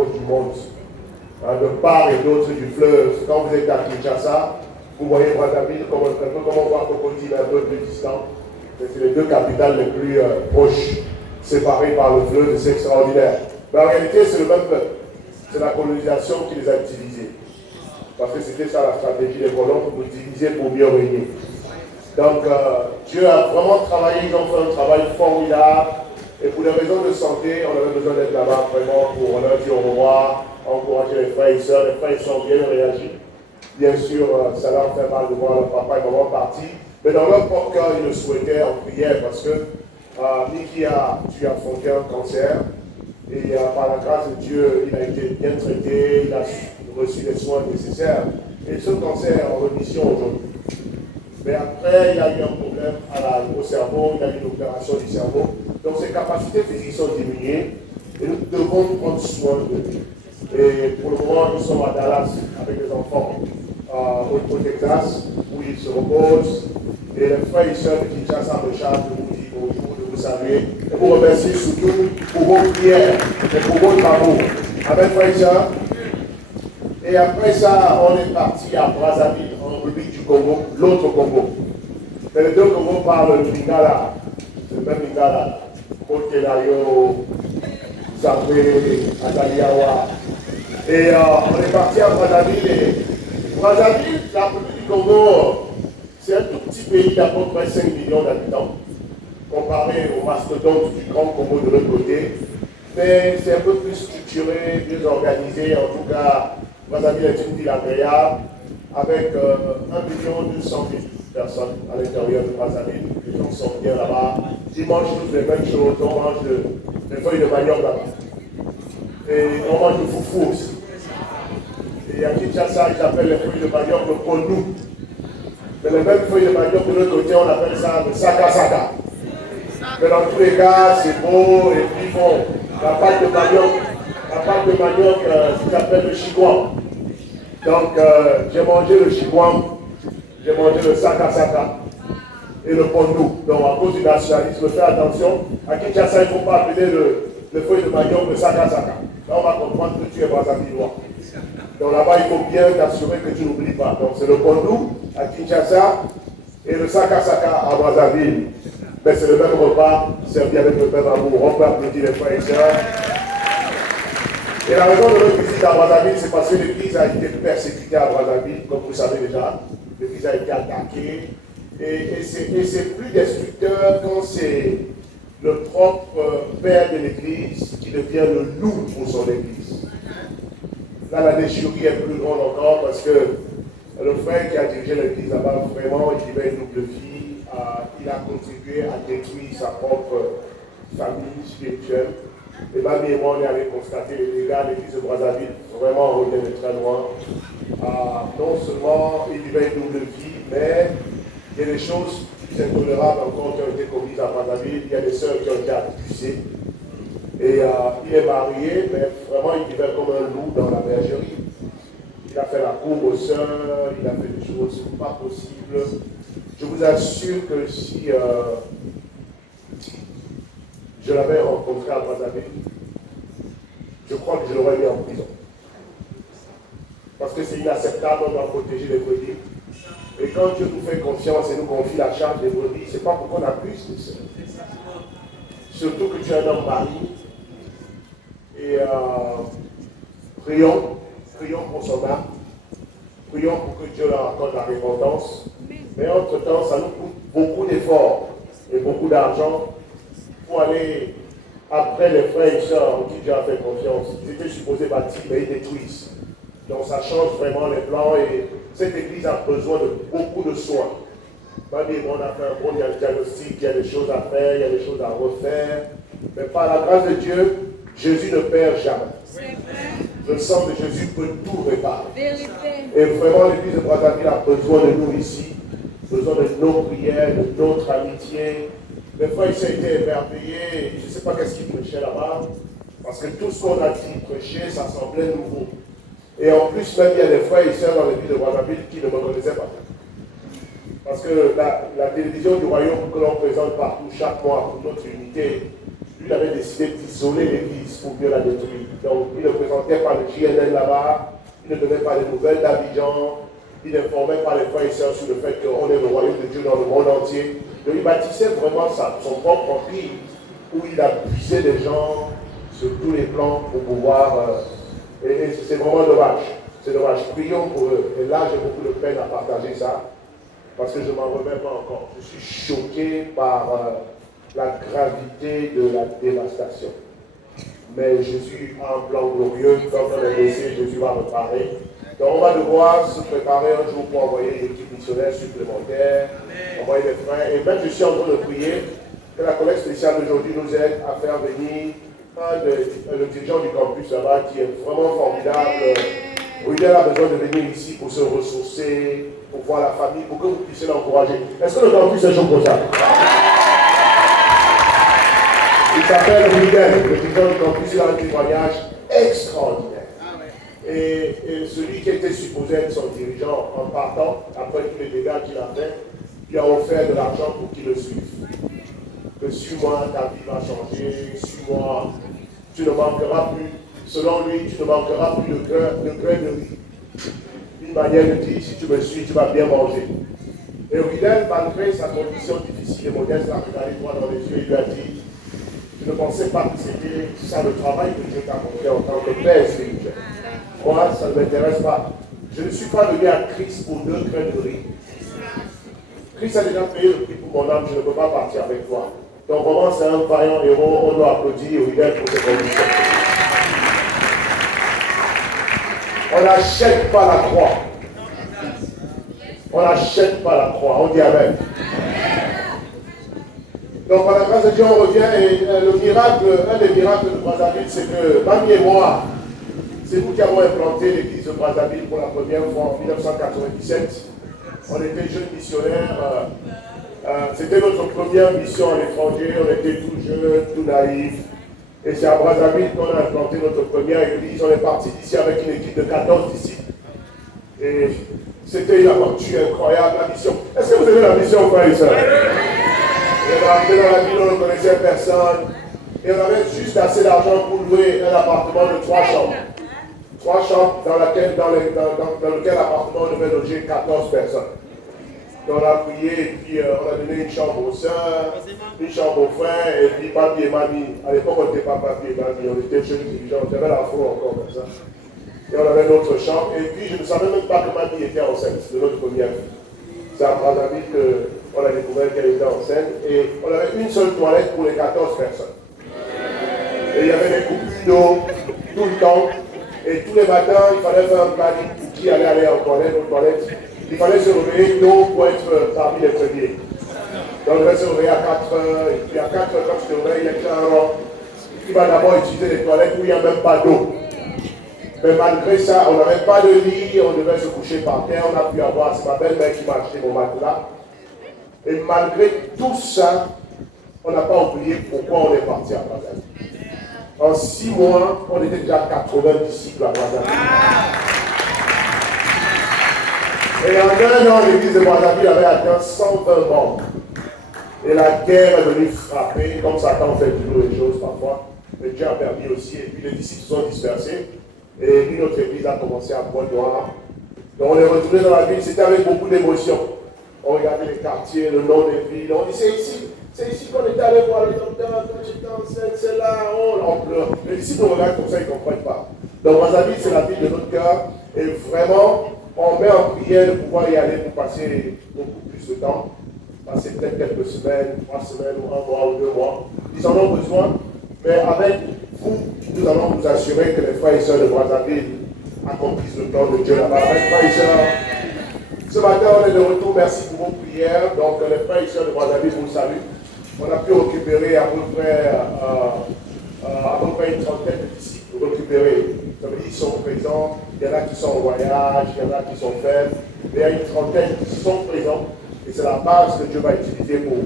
côtes du monde, de part et d'autre du fleuve. Quand vous êtes à Kinshasa, vous voyez Brazzaville comme un peu comme on voit Crocodile un peu plus distant. C'est les deux capitales les plus proches, séparées par le fleuve, c'est extraordinaire. Mais en réalité, c'est le même peuple. C'est la colonisation qui les a divisés. Parce que c'était ça la stratégie des colons, pour nous diviser pour mieux régner. Donc, Dieu a vraiment travaillé, ils ont fait un travail formidable. Et pour des raisons de santé, on avait besoin d'être là-bas vraiment pour leur dire au revoir, encourager les frères et sœurs. Les frères et sœurs ont bien réagi. Bien sûr, ça leur fait mal de voir leur papa et maman partis. Mais dans leur propre cœur, ils le souhaitaient en prière parce que Niki tu as affronté un cancer. Et par la grâce de Dieu, il a été bien traité, il a reçu les soins nécessaires. Et ce cancer est en rémission aujourd'hui. Mais après, il a eu un problème au cerveau, il a eu une opération du cerveau. Donc ses capacités physiques sont diminuées et nous devons prendre soin de lui. Et pour le moment, nous sommes à Dallas avec les enfants au Texas où ils se reposent. Et les frères et sœurs de Kinshasa me chargent de vous dire bonjour, de vous saluer et vous remercier surtout pour vos prières et pour votre amour. Amen, frères et sœurs. Et après ça, on est parti à Brazzaville, en République du Congo, l'autre Congo. Mais les deux Congos parlent le Lingala, le même Lingala, Kotelayo, Zambé, Adaliawa. Et on est parti à Brazzaville. Et Brazzaville, la République du Congo, c'est un tout petit pays d'à peu près 5 millions d'habitants, comparé au mastodonte du Grand Congo de l'autre côté. Mais c'est un peu plus structuré, mieux organisé. En tout cas, Brazzaville est une ville agréable, avec 1,2 million personnes à l'intérieur de Brazzaville. Les gens sont bien là-bas. Ils mangent toutes les mêmes choses. On mange des feuilles de manioc là-bas. Et on mange du foufou aussi. Et à Kinshasa, ils appellent les feuilles de manioc le kondou. Mais les mêmes feuilles de manioc de l'autre côté, on appelle ça le saka-saka. Mais dans tous les cas, c'est beau et puis bon, la pâte de manioc, qu'ils appellent le chigouan. Donc, j'ai mangé le chigouan, j'ai mangé le saka-saka et le pondou. Donc, à cause du nationalisme, fais attention. À Kinshasa, il ne faut pas appeler le feuille de manioc le saka-saka. Là, on va comprendre que tu es Brazzavillois. Donc, là-bas, il faut bien t'assurer que tu n'oublies pas. Donc, c'est le pondou à Kinshasa et le saka-saka à Brazzaville. Mais c'est le même repas, servi avec le même amour. On peut applaudir les frères et sœurs. Et la raison de notre visite à Brazzaville, c'est parce que l'Église a été persécutée à Brazzaville, comme vous le savez déjà. L'Église a été attaquée. Et c'est plus destructeur quand c'est le propre père de l'Église qui devient le loup pour son Église. Là, la déchirure est plus grande encore parce que le frère qui a dirigé l'Église là-bas, vraiment, il vivait une double vie. Il a contribué à détruire sa propre famille spirituelle. Et mamie et moi, on est allés constater les dégâts de l'église de Brazzaville. Vraiment, on revient de très loin. Non seulement il vivait une double vie, mais il y a des choses plus intolérables encore qui ont été commises à Brazzaville. Il y a des sœurs qui ont été accusées. Et il est marié, mais vraiment, il vivait comme un loup dans la bergerie. Il a fait la cour aux sœurs, il a fait des choses pas possibles. Je vous assure que si je l'avais rencontré à Brazzaville, je crois que je l'aurais mis en prison. Parce que c'est inacceptable, on doit protéger les brebis. Et quand Dieu nous fait confiance et nous confie la charge des brebis, c'est pas pour qu'on abuse de ça. Surtout que tu es un homme marié. Et prions pour son âme. Prions pour que Dieu leur accorde la repentance. Mais entre-temps, ça nous coûte beaucoup d'efforts et beaucoup d'argent pour aller après les frères et sœurs en qui Dieu a fait confiance. Ils étaient supposés bâtir, mais ils détruisent. Donc ça change vraiment les plans et cette église a besoin de beaucoup de soins. Mamie et moi, on a fait un bon diagnostic, il y a des choses à faire, il y a des choses à refaire. Mais par la grâce de Dieu, Jésus ne perd jamais. Le sang de Jésus peut tout réparer. Et vraiment, l'église de Brazzaville a besoin de nous ici, besoin de nos prières, de notre amitié. Les frères, ils ont été émerveillés. Je ne sais pas qu'est-ce qu'ils prêchaient là-bas, parce que tout ce qu'on a dit prêcher, ça semblait nouveau. Et en plus, même, il y a des frères et sœurs dans l'église de Brazzaville qui ne me connaissaient pas. Parce que la télévision du royaume que l'on présente partout chaque mois pour notre unité, lui il avait décidé d'isoler l'église pour mieux la détruire. Donc il ne présentait pas le JNN là-bas, il ne donnait pas de nouvelles d'Abidjan, il n'informait pas les frères et sœurs sur le fait qu'on est le royaume de Dieu dans le monde entier. Donc il bâtissait vraiment son propre empire où il abusait des gens sur tous les plans pour pouvoir... et c'est vraiment dommage. C'est dommage. Prions pour eux. Et là, j'ai beaucoup de peine à partager ça parce que je ne m'en remets pas encore. Je suis choqué par la gravité de la dévastation. Mais Jésus a un plan glorieux. Comme on l'a laissé, Jésus va reparer. Donc on va devoir se préparer un jour pour envoyer une équipe missionnaire supplémentaire, envoyer des frères. Et même je suis en train de prier que la collecte spéciale d'aujourd'hui nous aide à faire venir le dirigeant du campus là-bas qui est vraiment formidable. Rudel a besoin de venir ici pour se ressourcer, pour voir la famille, pour que vous puissiez l'encourager. Est-ce que le campus est chaud pour ça? Il s'appelle Rudel, le dirigeant du campus, il a un témoignage extraordinaire. Et celui qui était supposé être son dirigeant en partant, après tous les dégâts qu'il a fait, lui a offert de l'argent pour qu'il le suive. Que suis-moi, ta vie va changer, suis-moi, tu ne manqueras plus. Selon lui, tu ne manqueras plus de grain de riz. Une manière de dire, si tu me suis, tu vas bien manger. Et Rudel, malgré sa condition difficile et modeste, a regardé droit dans les yeux et lui a dit, je ne pensais pas que c'était ça le travail que Dieu t'a confié en tant que père spirituel. Moi, ça ne m'intéresse pas. Je ne suis pas venu à Christ pour 2 grains de riz. Christ a déjà payé le prix pour mon âme, je ne peux pas partir avec toi. Donc vraiment, c'est un vaillant héros, on doit applaudir Rudel pour ses conditions. On n'achète pas la croix. On n'achète pas la croix. On dit Amen. Donc par la grâce de Dieu, on revient et le miracle, un des miracles de Brazzaville, c'est que Mamie et moi, c'est nous qui avons implanté l'église de Brazzaville pour la première fois en 1997. On était jeunes missionnaires. C'était notre première mission à l'étranger. On était tout jeunes, tout naïfs. Et c'est à Brazzaville qu'on a implanté notre première église. On est parti d'ici avec une équipe de 14 disciples. Et c'était une aventure incroyable, la mission. Est-ce que vous aimez la mission, frères et sœurs? On est arrivé dans la ville, on ne connaissait personne. Et on avait juste assez d'argent pour louer un appartement de 3 chambres. 3 chambres dans lequel l'appartement devait loger 14 personnes. Donc on a prié et puis on a donné une chambre aux sœurs, une chambre aux frères et puis papi et mamie. À l'époque on n'était pas papi et mamie, on était jeunes dirigeants, on avait l'afro encore comme ça. Et on avait notre chambre et puis je ne savais même pas que mamie était enceinte de notre première fille. C'est à Brazzaville qu'on a découvert qu'elle était enceinte et on avait une seule toilette pour les 14 personnes. Et il y avait des coupures d'eau tout le temps. Et tous les matins, il fallait faire un planning pour qui allait aller aux toilettes. Il fallait se réveiller tôt pour être parmi les premiers. Donc on devait se réveiller à 4 heures, et puis à 4 heures, quand tu te réveilles, il y a déjà un rang qui va d'abord utiliser les toilettes où il n'y a même pas d'eau. Mais malgré ça, on n'avait pas de lit, on devait se coucher par terre, on a pu avoir, c'est ma belle-mère qui m'a acheté mon matelas. Et malgré tout ça, on n'a pas oublié pourquoi on est parti à Brazzaville. En 6 mois, on était déjà 80 disciples à Brazzaville. Et en 1 an, l'église de Brazzaville avait atteint 120 membres. Et la guerre est venue frapper, comme Satan fait toujours les choses parfois. Mais Dieu a permis aussi, et puis les disciples se sont dispersés. Et une autre église a commencé à Pointe-Noire. Donc on est retourné dans la ville, c'était avec beaucoup d'émotion. On regardait les quartiers, le nom des villes, on dit c'est ici qu'on est allé voir le docteur, quand j'étais enceinte, c'est là, on pleure. Les disciples nous regardent comme ça, ils ne comprennent pas. Donc Brazzaville, c'est la ville de notre cœur, et vraiment, on met en prière de pouvoir y aller pour passer beaucoup plus de temps, passer peut-être quelques semaines, 3 semaines, ou 1 mois, ou 2 mois. Ils en ont besoin, mais avec vous, nous allons nous assurer que les frères et sœurs de Brazzaville accomplissent le plan de Dieu là-bas. Frères et sœurs, ce matin, on est de retour, merci pour vos prières. Donc les frères et sœurs de Brazzaville vous saluent. On a pu récupérer à peu près une trentaine de disciples. Ça veut dire qu'ils sont présents, il y en a qui sont en voyage, il y en a qui sont faibles, mais il y a une trentaine qui sont présents. Et c'est la base que Dieu va utiliser pour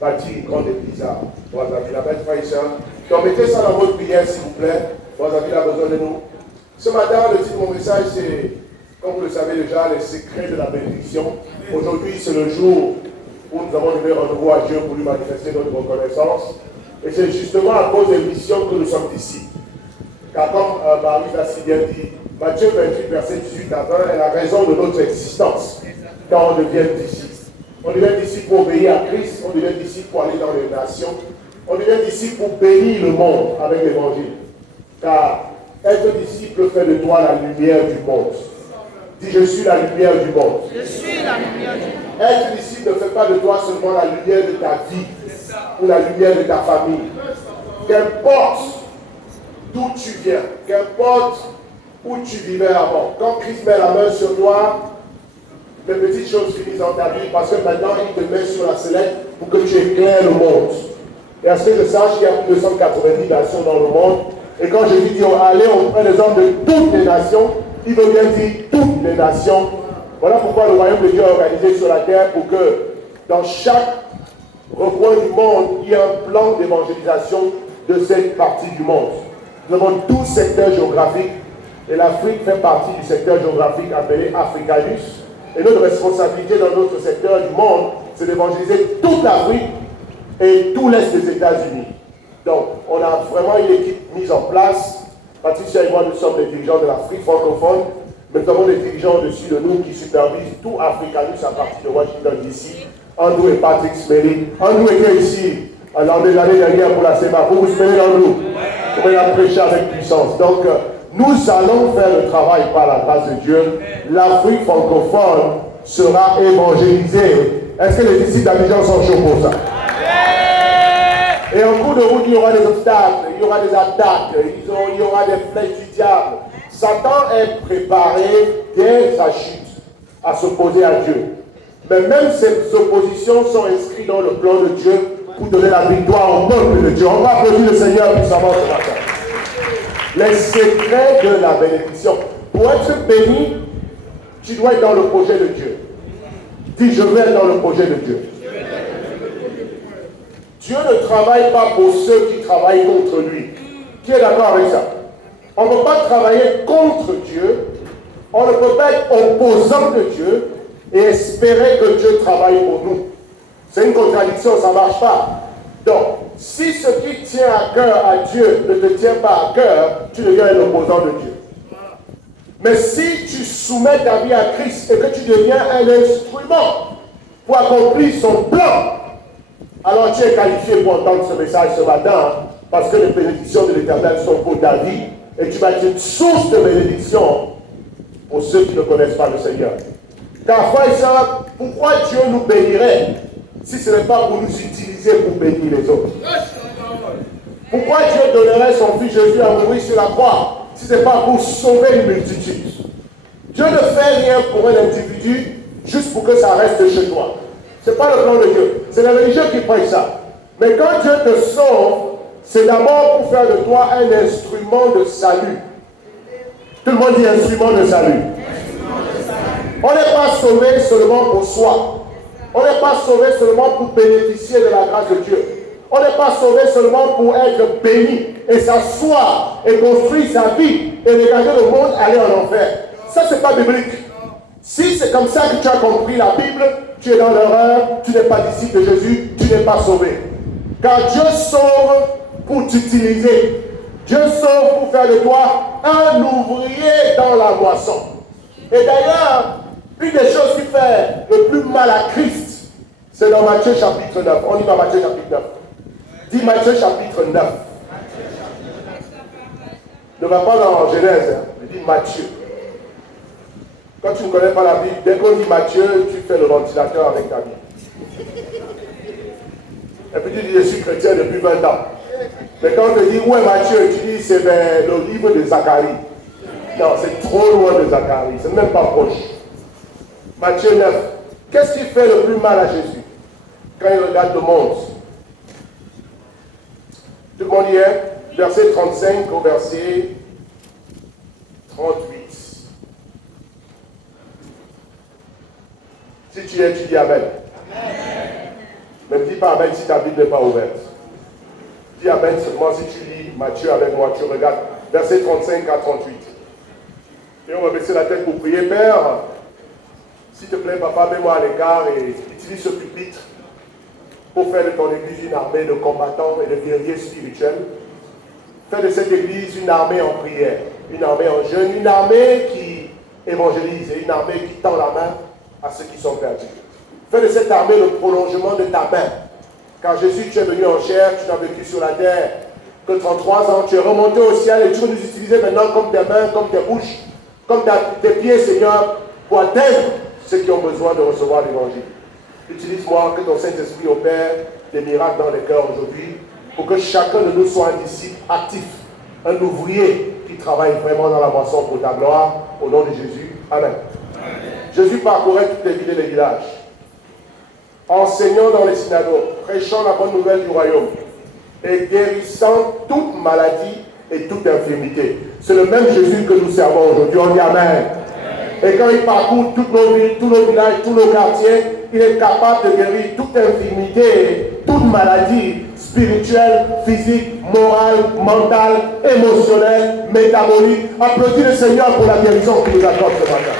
bâtir une grande église à Brazzaville. Amen, frères et sœurs. Donc mettez ça dans votre prière, s'il vous plaît. Brazzaville a besoin de nous. Ce matin, le titre de mon message, c'est, comme vous le savez déjà, les secrets de la bénédiction. Aujourd'hui, c'est le jour où nous avons donné rendez-vous à Dieu pour lui manifester notre reconnaissance. Et c'est justement à cause des missions que nous sommes ici. Car comme Marie l'a si bien dit, Matthieu 28, verset 18 à 20 est la raison de notre existence. Quand on devient disciple. On devient disciple pour obéir à Christ, on devient disciple pour aller dans les nations, on devient disciple pour bénir le monde avec l'évangile. Car être disciple fait de toi la lumière du monde. Dis, je suis la lumière du monde. Je suis la lumière du monde. Être disciple ne fait pas de toi seulement la lumière de ta vie ou la lumière de ta famille. Qu'importe d'où tu viens, qu'importe où tu vivais avant. Quand Christ met la main sur toi, les petites choses finissent dans ta vie parce que maintenant il te met sur la sellette pour que tu éclaires le monde. Et à ce que je sache, il y a plus de 290 nations dans le monde. Et quand Jésus dit allez auprès des hommes de toutes les nations, il veut bien dire toutes les nations. Voilà pourquoi le royaume de Dieu est organisé sur la terre pour que dans chaque recoin du monde, il y ait un plan d'évangélisation de cette partie du monde. Nous avons 12 secteurs géographiques et l'Afrique fait partie du secteur géographique appelé Africanus. Et notre responsabilité dans notre secteur du monde, c'est d'évangéliser toute l'Afrique et tout l'Est des États-Unis. Donc, on a vraiment une équipe mise en place. Patricia et moi, nous sommes les dirigeants de l'Afrique francophone, mais nous avons des dirigeants au-dessus de nous qui supervisent tout Africanus à partir de Washington DC. Andrew et Patrick Smelly. Andrew était ici lors de l'année dernière pour la SEMA. Vous vous souvenez d'Andrew? Vous pouvez la prêcher avec puissance. Donc, nous allons faire le travail par la grâce de Dieu. L'Afrique francophone sera évangélisée. Est-ce que les disciples d'Abidjan sont chauds pour ça? Et en cours de route, il y aura des obstacles, il y aura des attaques, il y aura des flèches du diable. Satan est préparé dès sa chute à s'opposer à Dieu. Mais même ces oppositions sont inscrites dans le plan de Dieu pour donner la victoire au peuple de Dieu. On va applaudir le Seigneur puissamment ce matin. Les secrets de la bénédiction. Pour être béni, tu dois être dans le projet de Dieu. Dis, je veux être dans le projet de Dieu. Dieu ne travaille pas pour ceux qui travaillent contre lui. Qui est d'accord avec ça? On ne peut pas travailler contre Dieu. On ne peut pas être opposant de Dieu et espérer que Dieu travaille pour nous. C'est une contradiction, ça ne marche pas. Donc, si ce qui tient à cœur à Dieu ne te tient pas à cœur, tu deviens un opposant de Dieu. Mais si tu soumets ta vie à Christ et que tu deviens un instrument pour accomplir son plan, alors tu es qualifié pour entendre ce message ce matin, parce que les bénédictions de l'Éternel sont pour ta vie, et tu vas être une source de bénédiction pour ceux qui ne connaissent pas le Seigneur. Car frère et sœur, pourquoi Dieu nous bénirait si ce n'est pas pour nous utiliser pour bénir les autres? Pourquoi Dieu donnerait son fils Jésus à mourir sur la croix si ce n'est pas pour sauver une multitude? Dieu ne fait rien pour un individu juste pour que ça reste chez toi. Ce n'est pas le plan de Dieu. C'est les religieux qui prêchent ça. Mais quand Dieu te sauve, c'est d'abord pour faire de toi un instrument de salut. Tout le monde dit instrument de salut. On n'est pas sauvé seulement pour soi. On n'est pas sauvé seulement pour bénéficier de la grâce de Dieu. On n'est pas sauvé seulement pour être béni et s'asseoir et construire sa vie et regarder le monde aller en enfer. Ça, c'est pas biblique. Si c'est comme ça que tu as compris la Bible, tu es dans l'erreur, tu n'es pas disciple de Jésus, tu n'es pas sauvé. Car Dieu sauve pour t'utiliser. Dieu sauve pour faire de toi un ouvrier dans la moisson. Et d'ailleurs, une des choses qui fait le plus mal à Christ, c'est dans Matthieu chapitre 9. On y va, Matthieu chapitre 9. Dis Matthieu chapitre 9. Ne va pas dans Genèse, dis Matthieu. Quand tu ne connais pas la Bible, dès qu'on dit Matthieu, tu fais le ventilateur avec ta vie. Et puis tu dis, je suis chrétien depuis 20 ans. Mais quand on te dit, où est Matthieu? Tu dis, c'est vers le livre de Zacharie. Non, c'est trop loin de Zacharie, c'est même pas proche. Matthieu 9. Qu'est-ce qui fait le plus mal à Jésus quand il regarde le monde? Tout le monde y est? Verset 35 au verset 38. Si tu es, tu dis Amen. Mais ne dis pas Amen si ta Bible n'est pas ouverte. Dis Amen seulement si tu lis Matthieu avec moi, tu regardes verset 35 à 38. Et on va baisser la tête pour prier. Père, s'il te plaît, papa, mets-moi à l'écart et utilise ce pupitre pour faire de ton église une armée de combattants et de guerriers spirituels. Fais de cette église une armée en prière, une armée en jeûne, une armée qui évangélise et une armée qui tend la main à ceux qui sont perdus. Fais de cette armée le prolongement de ta main. Quand Jésus, tu es venu en chair, tu n'as vécu sur la terre que 33 ans, tu es remonté au ciel et tu veux nous utiliser maintenant comme tes mains, comme tes bouches, comme tes pieds, Seigneur, pour atteindre ceux qui ont besoin de recevoir l'évangile. Utilise-moi, que ton Saint-Esprit opère des miracles dans les cœurs aujourd'hui, pour que chacun de nous soit un disciple actif, un ouvrier qui travaille vraiment dans la moisson pour ta gloire, au nom de Jésus. Amen. Jésus parcourait toutes les villes et les villages, enseignant dans les synagogues, prêchant la bonne nouvelle du royaume et guérissant toute maladie et toute infirmité. C'est le même Jésus que nous servons aujourd'hui. On dit Amen. Et quand il parcourt toutes nos villes, tous nos villages, tous nos quartiers, il est capable de guérir toute infirmité, toute maladie spirituelle, physique, morale, mentale, émotionnelle, métabolique. Applaudis le Seigneur pour la guérison qu'il nous accorde ce matin.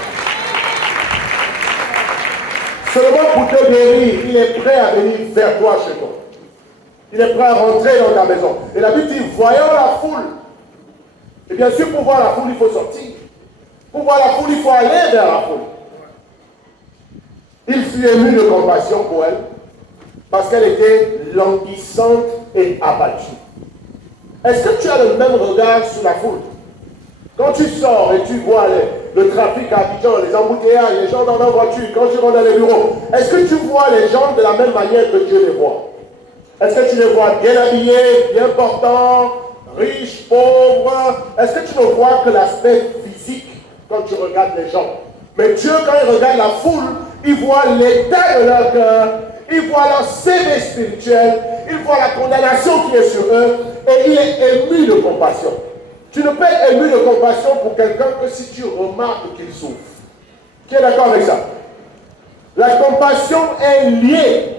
Seulement pour te guérir, il est prêt à venir vers toi chez toi. Il est prêt à rentrer dans ta maison. Et la Bible dit, voyant la foule, et bien sûr pour voir la foule, il faut sortir. Pour voir la foule, il faut aller vers la foule. Il fut ému de compassion pour elle, parce qu'elle était languissante et abattue. Est-ce que tu as le même regard sur la foule? Quand tu sors et tu vois le trafic à Abidjan, les embouteillages, les gens dans leur voiture, quand tu rentres dans les bureaux, est-ce que tu vois les gens de la même manière que Dieu les voit? Est-ce que tu les vois bien habillés, bien portants, riches, pauvres? Est-ce que tu ne vois que l'aspect physique quand tu regardes les gens? Mais Dieu, quand il regarde la foule, il voit l'état de leur cœur, il voit leur CV spirituel, il voit la condamnation qui est sur eux, et il est ému de compassion. Tu ne peux être ému de compassion pour quelqu'un que si tu remarques qu'il souffre. Qui est d'accord avec ça? La compassion est liée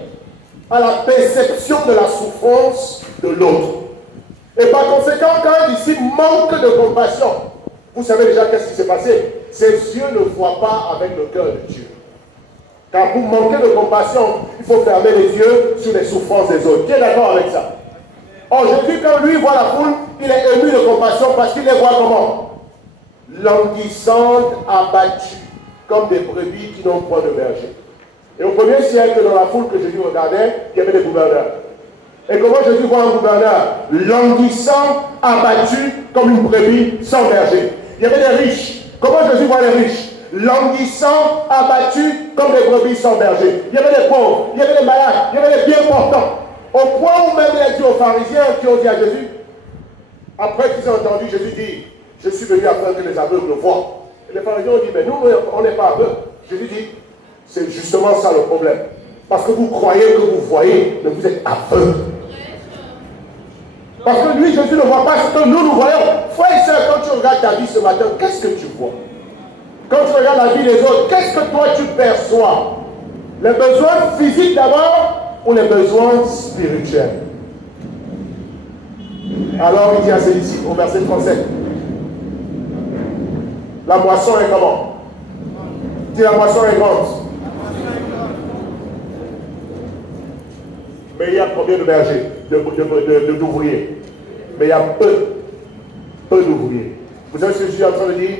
à la perception de la souffrance de l'autre. Et par conséquent, quand un disciple manque de compassion, vous savez déjà qu'est-ce qui s'est passé? Ses yeux ne voient pas avec le cœur de Dieu. Car pour manquer de compassion, il faut fermer les yeux sur les souffrances des autres. Qui est d'accord avec ça? Or, Jésus, quand lui voit la foule, il est ému de compassion parce qu'il les voit comment? Languissantes, abattues, comme des brebis qui n'ont point de berger. Et au premier siècle, dans la foule que Jésus regardait, il y avait des gouverneurs. Et comment Jésus voit un gouverneur? Languissant, abattu, comme une brebis sans berger. Il y avait des riches. Comment Jésus voit les riches? Languissants, abattus, comme des brebis sans berger. Il y avait des pauvres, il y avait des malades, il y avait des bien portants. Au point où même il a dit aux pharisiens qui ont dit à Jésus, après qu'ils ont entendu Jésus dire, je suis venu afin que les aveugles voient. Et les pharisiens ont dit, mais nous, on n'est pas aveugles. Jésus dit, c'est justement ça le problème. Parce que vous croyez que vous voyez, mais vous êtes aveugles. Parce que lui, Jésus ne voit pas ce que nous voyons. Frère et sœur, quand tu regardes ta vie ce matin, qu'est-ce que tu vois? Quand tu regardes la vie des autres, qu'est-ce que toi tu perçois? Les besoins physiques d'abord ou les besoins spirituels? Alors il dit à ses disciples au verset 37, la moisson est comment? Il dit la moisson est grande. Mais il y a combien de bergers, d'ouvriers? Mais il y a peu d'ouvriers. Vous savez ce que je suis en train de dire?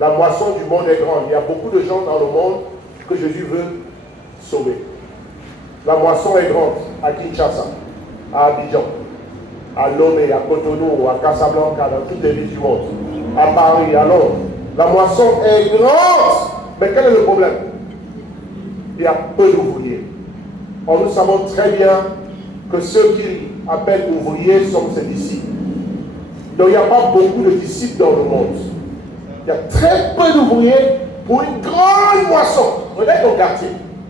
La moisson du monde est grande. Il y a beaucoup de gens dans le monde que Jésus veut sauver. La moisson est grande à Kinshasa, à Abidjan, à Lomé, à Cotonou, à Casablanca, dans toutes les villes du monde, à Paris, à Londres. La moisson est grande. Mais quel est le problème? Il y a peu d'ouvriers. Or, nous savons très bien que ceux qu'il appelle ouvriers sont ses disciples. Donc, il n'y a pas beaucoup de disciples dans le monde. Il y a très peu d'ouvriers pour une grande moisson. Regarde ton quartier.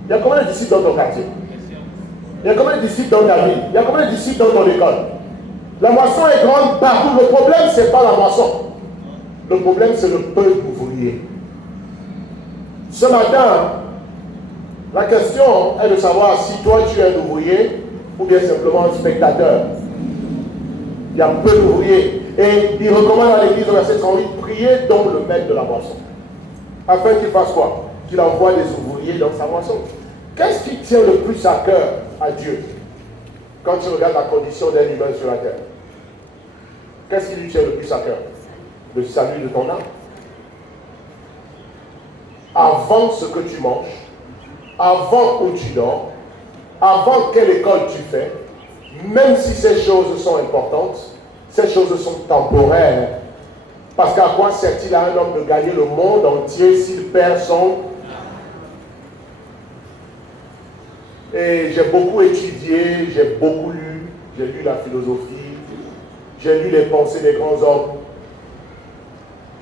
Il y a combien de disciples dans ton quartier? Il y a combien de disciples dans ta ville? Il y a combien de disciples dans ton école? La moisson est grande partout. Le problème, ce n'est pas la moisson. Le problème, c'est le peu d'ouvriers. Ce matin, la question est de savoir si toi tu es un ouvrier ou bien simplement un spectateur. Il y a peu d'ouvriers. Et il recommande à l'église au verset 38, priez donc le maître de la moisson. Afin qu'il fasse quoi? Qu'il envoie des ouvriers dans sa moisson. Qu'est-ce qui tient le plus à cœur à Dieu? quand tu regardes la condition d'un humain sur la terre, qu'est-ce qui lui tient le plus à cœur? Le salut de ton âme. Avant ce que tu manges, avant où tu dors, avant quelle école tu fais, même si ces choses sont importantes, ces choses sont temporaires. Parce qu'à quoi sert-il à un homme de gagner le monde entier s'il perd son... Et j'ai beaucoup étudié, j'ai beaucoup lu, j'ai lu la philosophie, j'ai lu les pensées des grands hommes,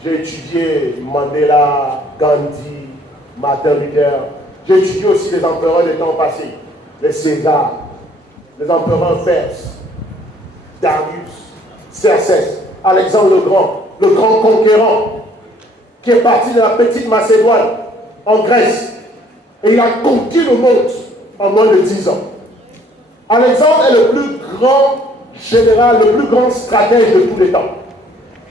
j'ai étudié Mandela, Gandhi, Martin Luther, j'ai étudié aussi les empereurs des temps passés, les Césars, les empereurs perses, Darius, Xerxès, Alexandre le grand conquérant, qui est parti de la petite Macédoine, en Grèce, et il a conquis le monde en moins de 10 ans. Alexandre est le plus grand général, le plus grand stratège de tous les temps,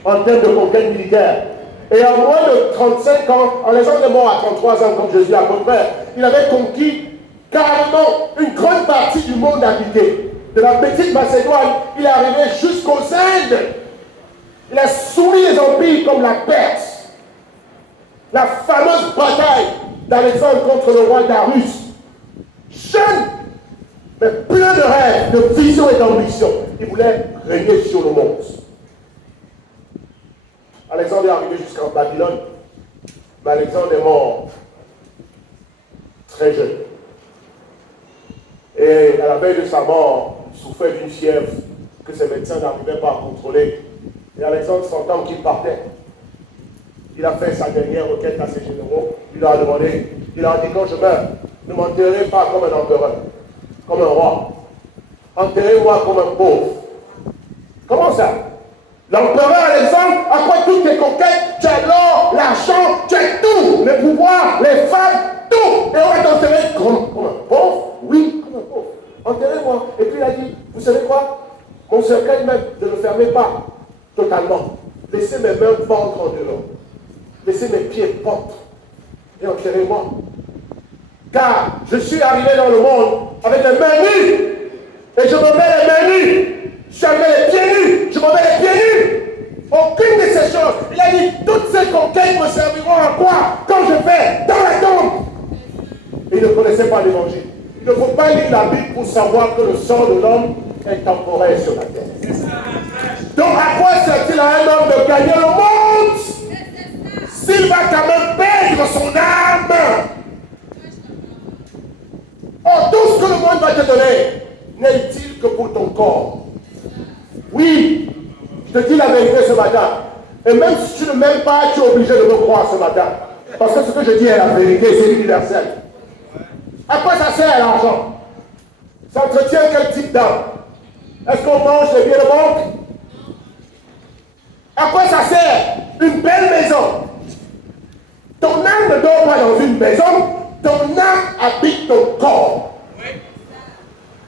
en termes de conquête militaire. Et en moins de 35 ans, Alexandre est mort à 33 ans, comme Jésus à peu près, il avait conquis carrément une grande partie du monde habité. De la petite Macédoine, il est arrivé jusqu'aux Indes. Il a soumis les empires comme la Perse. La fameuse bataille d'Alexandre contre le roi Darius. Jeune, mais plein de rêves, de visions et d'ambitions. Il voulait régner sur le monde. Alexandre est arrivé jusqu'en Babylone, mais Alexandre est mort très jeune. Et à la veille de sa mort, il souffrait d'une fièvre que ses médecins n'arrivaient pas à contrôler. Et Alexandre, sentant qu'il partait, il a fait sa dernière requête à ses généraux. Il leur a demandé, il leur a dit, quand je meurs, ne m'enterrez pas comme un empereur, comme un roi. Enterrez-moi comme un pauvre. Comment ça? L'empereur Alexandre, à quoi toutes tes conquêtes? Tu as l'or, l'argent, tu as tout, les pouvoirs, les femmes, tout. Et on va t'enterrer comme un pauvre? Oui, comme un pauvre. Enterrez-moi. Et puis il a dit, vous savez quoi? Mon cercueil même, ne le fermez pas totalement. Laissez mes mains pendre en dehors. Laissez mes pieds pendre. Et enterrez-moi. Car je suis arrivé dans le monde avec les mains nues. Et je me mets les mains nues. Je mets les pieds nus. Je me mets les pieds nus. Aucune de ces choses. Il a dit, toutes ces conquêtes me serviront à quoi? Quand je vais dans la tombe. Il ne connaissait pas l'évangile. Il ne faut pas lire la Bible pour savoir que le sang de l'homme est temporaire sur la terre. Donc à quoi sert-il à un homme de gagner le monde s'il va quand même perdre son âme? Or, tout ce que le monde va te donner n'est utile que pour ton corps. Oui, je te dis la vérité ce matin. Et même si tu ne m'aimes pas, tu es obligé de me croire ce matin. Parce que ce que je dis est la vérité, c'est universel. À quoi ça sert l'argent? Ça entretient quel type d'âme? Est-ce qu'on mange les billets de banque? À quoi ça sert une belle maison? Ton âme ne dort pas dans une maison, ton âme habite ton corps.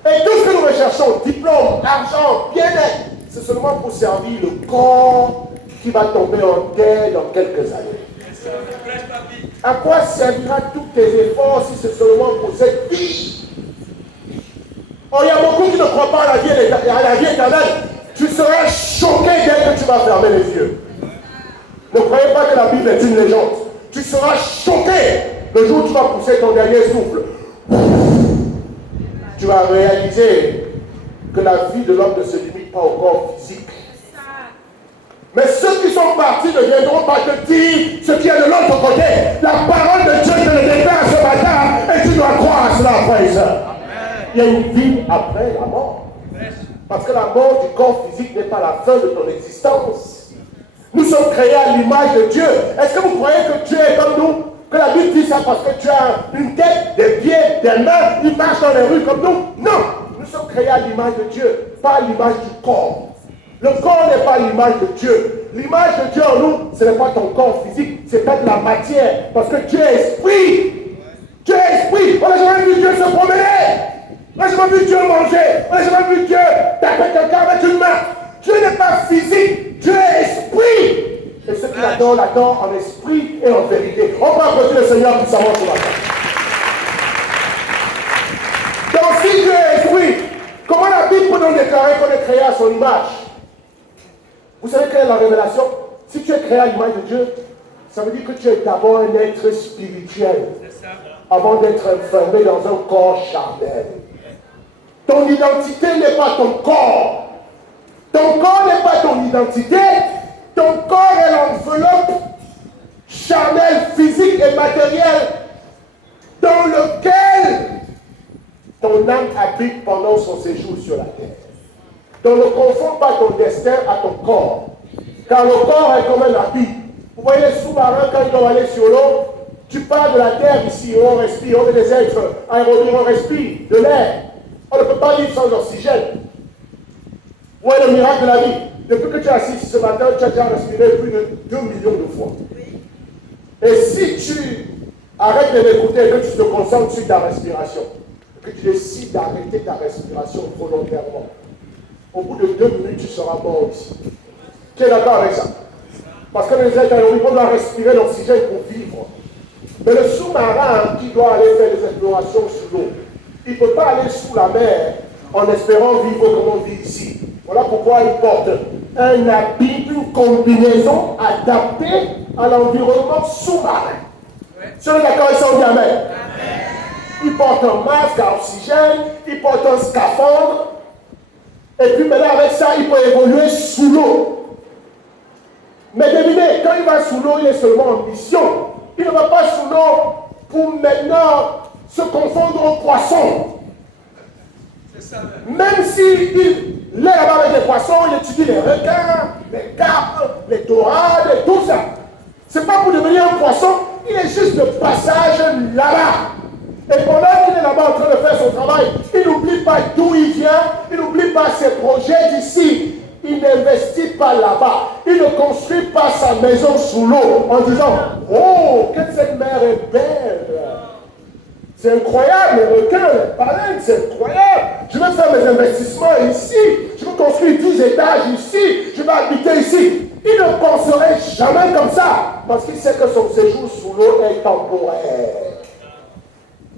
Et tout ce que nous recherchons, diplôme, argent, bien-être, c'est seulement pour servir le corps qui va tomber en terre dans quelques années. À quoi servira tous tes efforts si c'est seulement pour cette vie? Oh, il y a beaucoup qui ne croient pas à la vie éternelle. Tu seras choqué dès que tu vas fermer les yeux. Ne croyez pas que la Bible est une légende. Tu seras choqué le jour où tu vas pousser ton dernier souffle. Tu vas réaliser que la vie de l'homme ne se limite pas au corps physique. Mais ceux qui sont partis ne viendront pas te dire ce qui est de l'autre côté. La parole de Dieu te le déclare ce matin et tu dois croire à cela, frère et sœur. Il y a une vie après la mort. Parce que la mort du corps physique n'est pas la fin de ton existence. Nous sommes créés à l'image de Dieu. Est-ce que vous croyez que Dieu est comme nous? Que la Bible dit ça parce que tu as une tête, des pieds, des mains, il marche dans les rues comme nous? Non! Nous sommes créés à l'image de Dieu, pas à l'image du corps. Le corps n'est pas l'image de Dieu. L'image de Dieu en nous, ce n'est pas ton corps physique, c'est pas de la matière. Parce que Dieu est esprit. Dieu est esprit. On n'a jamais vu Dieu se promener. On n'a jamais vu Dieu manger. On n'a jamais vu Dieu taper quelqu'un avec une main. Dieu n'est pas physique. Dieu est esprit. Et ceux qui l'adorent en esprit et en vérité. On peut applaudir le Seigneur puissamment ce matin. Donc si Dieu est esprit, Comment la Bible peut donc déclarer qu'on est créé à son image? Vous savez quelle est la révélation? Si tu es créé à l'image de Dieu, ça veut dire que tu es d'abord un être spirituel avant d'être enfermé dans un corps charnel. Ton identité n'est pas ton corps. Ton corps n'est pas ton identité. Ton corps est l'enveloppe charnelle, physique et matérielle dans lequel ton âme habite pendant son séjour sur la terre. Donc ne confonds pas ton destin à ton corps. Car le corps est comme un habit. Vous voyez les sous-marins quand ils doivent aller sur l'eau, tu pars de la terre ici, on respire, on est des êtres aérobies, on respire de l'air. On ne peut pas vivre sans oxygène. Où est le miracle de la vie? Depuis que tu es assis ce matin, tu as déjà respiré plus de 2 millions de fois. Et si tu arrêtes de m'écouter et que tu te concentres sur ta respiration, que tu décides d'arrêter ta respiration volontairement, au bout de 2 minutes, tu seras mort ici. Tu es d'accord avec ça? Parce que les êtres aérobies, on doit respirer l'oxygène pour vivre. Mais le sous-marin qui doit aller faire des explorations sous l'eau, il ne peut pas aller sous la mer en espérant vivre comme on vit ici. Voilà pourquoi il porte un habit, une combinaison adaptée à l'environnement sous-marin. Si on est d'accord avec ça, on dit amen. Il porte un masque à oxygène, il porte un scaphandre, et puis maintenant avec ça, il peut évoluer sous l'eau. Mais devinez, quand il va sous l'eau, il est seulement en mission. Il ne va pas sous l'eau pour maintenant se confondre aux poissons. Même s'il est là-bas avec les poissons, il étudie les requins, les carpes, les dorades et tout ça. Ce n'est pas pour devenir un poisson, il est juste de passage là-bas. Et pendant qu'il est là-bas en train de faire son travail, il n'oublie pas d'où il vient, il n'oublie pas ses projets d'ici. Il n'investit pas là-bas. Il ne construit pas sa maison sous l'eau en disant « Oh, que cette mer est belle! C'est incroyable, les requins, les baleines, c'est incroyable! Je vais faire mes investissements ici. Je vais construire 10 étages ici. Je vais habiter ici. » Il ne penserait jamais comme ça parce qu'il sait que son séjour sous l'eau est temporaire.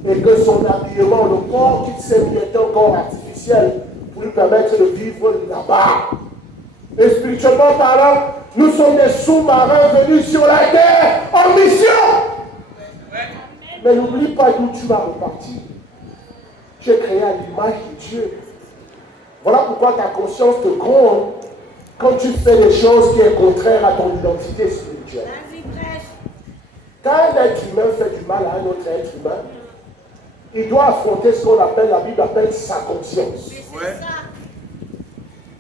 Et que son habillement, le corps qu'il s'est mis est un corps artificiel pour lui permettre de vivre là-bas. Et spirituellement parlant, nous sommes des sous-marins venus sur la terre en mission. Mais n'oublie pas d'où tu vas repartir. Tu es créé à l'image de Dieu. Voilà pourquoi ta conscience te gronde quand tu fais des choses qui sont contraires à ton identité spirituelle. Quand un être humain fait du mal à un autre être humain, il doit affronter ce qu'on appelle, la Bible appelle sa conscience.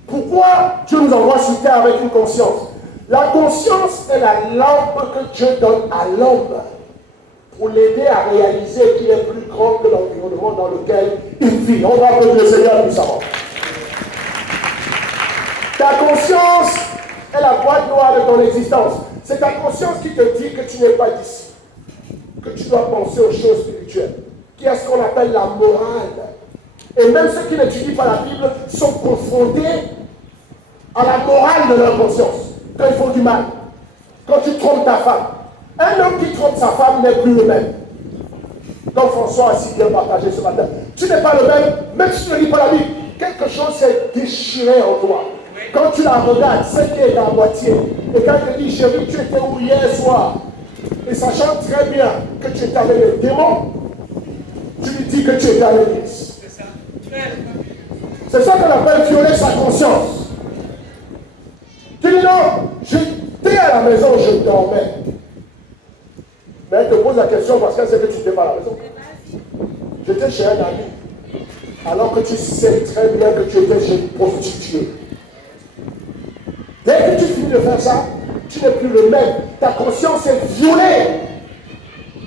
Pourquoi Dieu nous envoie sur terre avec une conscience? La conscience est la lampe que Dieu donne à l'homme pour l'aider à réaliser qu'il est plus grand que l'environnement dans lequel il vit. On va applaudir le Seigneur puissamment. Ta conscience est la boîte noire de ton existence. C'est ta conscience qui te dit que tu n'es pas d'ici, que tu dois penser aux choses spirituelles, qui est ce qu'on appelle la morale. Et même ceux qui n'étudient pas la Bible sont confrontés à la morale de leur conscience. Quand ils font du mal, quand tu trompes ta femme. Un homme qui trompe sa femme n'est plus le même. Comme François a si bien partagé ce matin. Tu n'es pas le même si tu ne lis pas la Bible. Quelque chose s'est déchiré en toi. Quand tu la regardes, c'est qui est à moitié. Et quand elle te dit, chérie, tu étais où hier soir? Et sachant très bien que tu étais avec les démons, tu lui dis que tu étais à l'église. C'est ça qu'on appelle violer sa conscience. Tu dis non, j'étais à la maison, je dormais. Mais elle te pose la question parce qu'elle sait que tu n'étais pas à la maison. J'étais chez un ami, alors que tu sais très bien que tu étais chez une prostituée. Dès que tu finis de faire ça, tu n'es plus le même. Ta conscience est violée.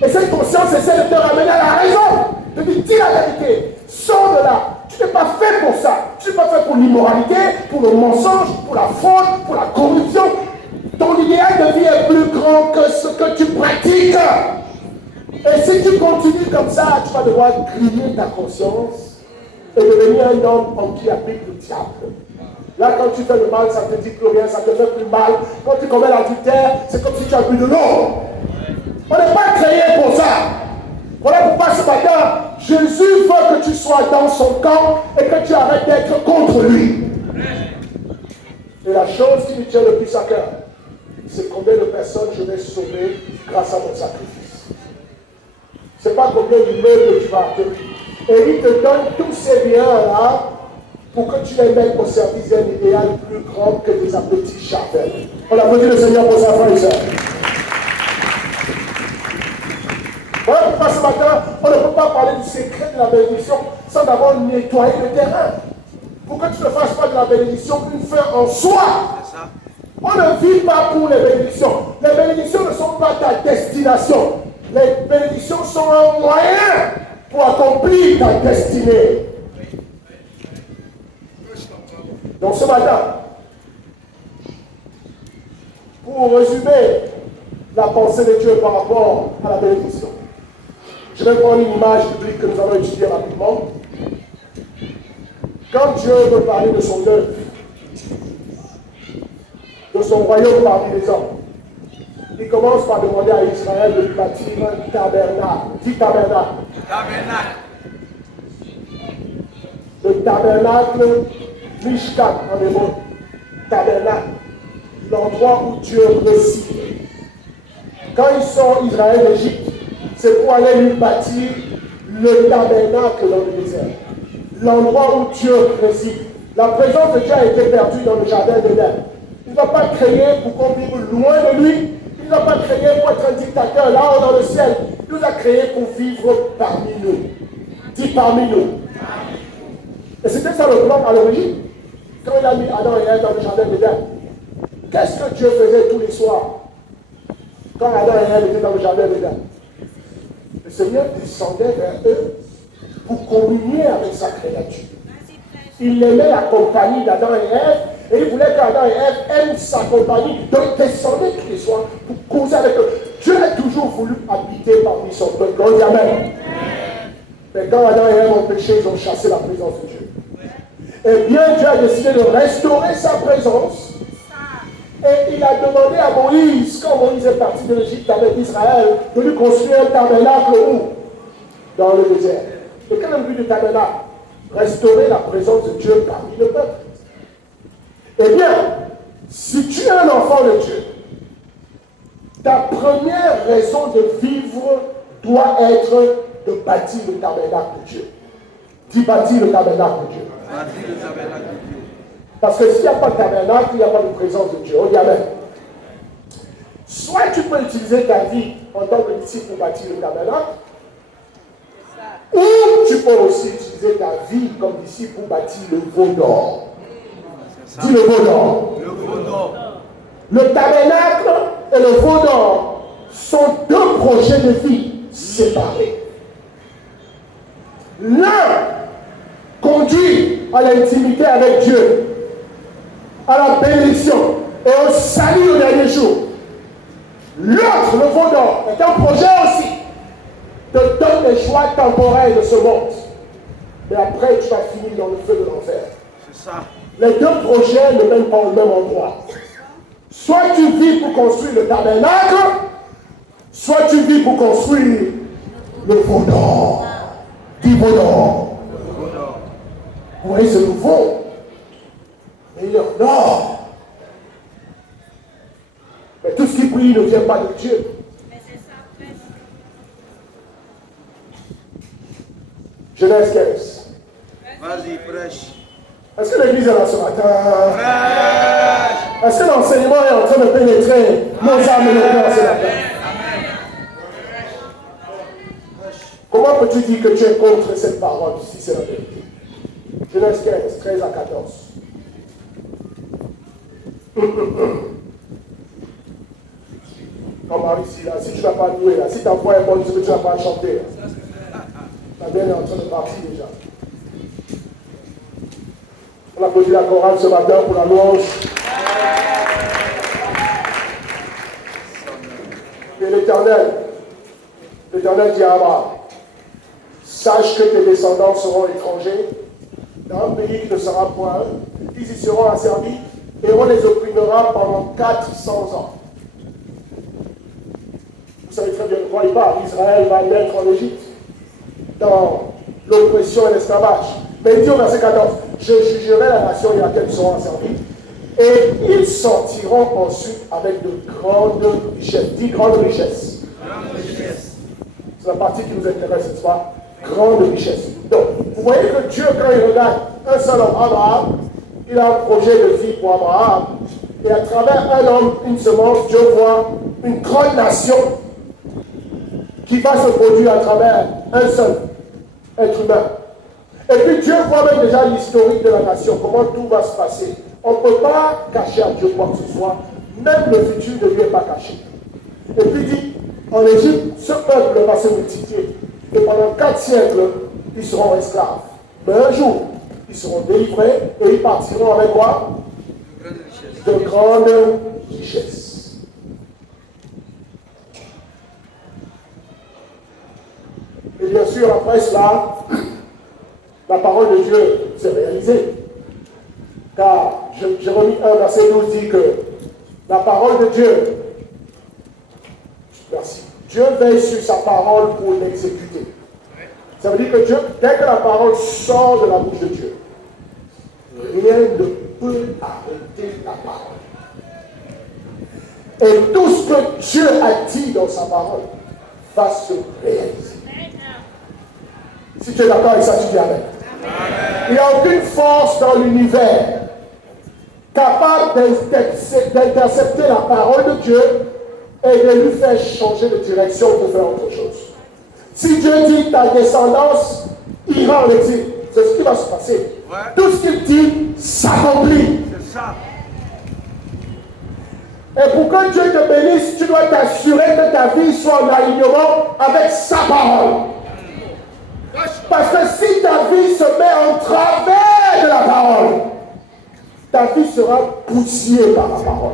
Et cette conscience essaie de te ramener à la raison. De te dire la vérité. Sors de là. Tu n'es pas fait pour ça. Tu n'es pas fait pour l'immoralité, pour le mensonge, pour la fraude, pour la corruption. Ton idéal de vie est plus grand que ce que tu pratiques. Et si tu continues comme ça, tu vas devoir griller ta conscience et devenir un homme en qui habite le diable. Là, quand tu fais le mal, ça ne te dit plus rien, ça te fait plus mal. Quand tu commets l'adultère, c'est comme si tu as bu de l'eau. On n'est pas créé pour ça. Voilà pourquoi ce matin, Jésus veut que tu sois dans son camp et que tu arrêtes d'être contre lui. Et la chose qui lui tient le plus à cœur, c'est combien de personnes je vais sauver grâce à mon sacrifice. Ce n'est pas combien d'immeubles tu vas accueillir. Et il te donne tous ces biens-là pour que tu les mettes au service d'un idéal plus grand que des petits chapelles. On applaudit le Seigneur pour sa frère et sœur. Voilà pourquoi ce matin, on ne peut pas parler du secret de la bénédiction sans d'abord nettoyer le terrain. Pour que tu ne fasses pas de la bénédiction une fin en soi. On ne vit pas pour les bénédictions. Les bénédictions ne sont pas ta destination. Les bénédictions sont un moyen pour accomplir ta destinée. Donc ce matin, pour résumer la pensée de Dieu par rapport à la bénédiction, je vais prendre une image biblique que nous allons étudier rapidement. Quand Dieu veut parler de son œuvre, de son royaume parmi les hommes, il commence par demander à Israël de bâtir un tabernacle. Dis tabernacle. Tabernacle. Le tabernacle, Mishkan en hébreu. Tabernacle. L'endroit où Dieu réside. Quand ils sortent Israël d'Égypte, c'est pour aller lui bâtir le tabernacle dans le désert. L'endroit où Dieu réside. La présence de Dieu a été perdue dans le jardin d'Éden. Il ne va pas créer pour qu'on vive loin de lui. Il ne va pas créer pour être un dictateur là-haut dans le ciel. Il nous a créé pour vivre parmi nous. Dis parmi nous. Et c'était ça le plan à l'origine. Quand il a mis Adam et Ève dans le jardin d'Éden, qu'est-ce que Dieu faisait tous les soirs quand Adam et Ève étaient dans le jardin d'Éden? Le Seigneur descendait vers eux pour communier avec sa créature. Il aimait la compagnie d'Adam et Ève et il voulait qu'Adam et Ève aiment sa compagnie. Donc il descendait tous les soirs pour causer avec eux. Dieu a toujours voulu habiter parmi son peuple. On dit Amen. Mais quand Adam et Ève ont péché, ils ont chassé la présence de Dieu. Et bien Dieu a décidé de restaurer sa présence. Et il a demandé à Moïse, quand Moïse est parti de l'Égypte avec Israël, de lui construire un tabernacle où? Dans le désert. Et quel est le but du tabernacle? Restaurer la présence de Dieu parmi le peuple. Eh bien, si tu es un enfant de Dieu, ta première raison de vivre doit être de bâtir le tabernacle de Dieu. Dis bâtir le tabernacle de Dieu. Bâtir le tabernacle de Dieu. Parce que s'il n'y a pas de tabernacle, il n'y a pas de présence de Dieu. On dit Amen. Soit tu peux utiliser ta vie en tant que disciple pour bâtir le tabernacle, ou tu peux aussi utiliser ta vie comme disciple pour bâtir le veau d'or. Dis le veau d'or. Le veau d'or. Le tabernacle et le veau d'or sont deux projets de vie séparés. L'un conduit à l'intimité avec Dieu, à la bénédiction et au salut au dernier jour. L'autre, le veau d'or, est un projet aussi, te donne les joies temporelles de ce monde. Mais après, tu vas finir dans le feu de l'enfer. C'est ça. Les deux projets ne mènent pas au même endroit. Soit tu vis pour construire le tabernacle, soit tu vis pour construire le veau d'or. Dis veau d'or. Vous voyez ce nouveau. Mais il est en or. Mais tout ce qui brille ne vient pas de Dieu. Genèse 15. Vas-y, prêche. Est-ce que l'église est là ce matin? Est-ce que l'enseignement est en train de pénétrer nos âmes et nos cœurs ce matin? Comment peux-tu dire que tu es contre cette parole si c'est la vérité? Genèse 15, 13 à 14. Comme ici, là, si tu n'as pas loué, là, si ta voix est bonne, tu n'as pas chanter. La mienne est en train de partir déjà. On applaudit la chorale ce matin pour la louange. Et l'Éternel dit à Abraham, sache que tes descendants seront étrangers dans un pays qui ne sera point, ils y seront asservis et on les opprimera pendant 400 ans. Vous savez très bien de quoi il parle. Israël va naître en Égypte. Dans l'oppression et l'esclavage. Mais il dit au verset 14, je jugerai la nation et laquelle ils seront asservis, et ils sortiront ensuite avec de grandes richesses. Dis grandes richesses. C'est la partie qui nous intéresse, n'est-ce pas? Grande richesse. Donc, vous voyez que Dieu, quand il regarde un seul homme, Abraham, il a un projet de vie pour Abraham. Et à travers un homme, une semence, Dieu voit une grande nation qui va se produire à travers un seul être humain. Et puis Dieu voit même déjà l'historique de la nation, comment tout va se passer. On ne peut pas cacher à Dieu quoi que ce soit, même le futur ne lui est pas caché. Et puis il dit, en Égypte, ce peuple va se multiplier. Et pendant 4 siècles, ils seront esclaves. Mais un jour, ils seront délivrés et ils partiront avec quoi? De grandes richesses. Et bien sûr, après cela, la parole de Dieu s'est réalisée. Car Jérémie 1, verset 12 dit que la parole de Dieu, merci, Dieu veille sur sa parole pour l'exécuter. Ça veut dire que Dieu, dès que la parole sort de la bouche de Dieu, rien ne peut arrêter la parole. Et tout ce que Dieu a dit dans sa parole va se réaliser. Si tu es d'accord avec ça, tu dis Amen. Il n'y a aucune force dans l'univers capable d'intercepter la parole de Dieu et de lui faire changer de direction pour faire autre chose. Si Dieu dit ta descendance ira en exil, c'est ce qui va se passer. Ouais. Tout ce qu'il dit s'accomplit. C'est ça. Et pour que Dieu te bénisse, tu dois t'assurer que ta vie soit en alignement avec sa parole. Parce que si ta vie se met en travers de la parole, ta vie sera bousillée par la parole.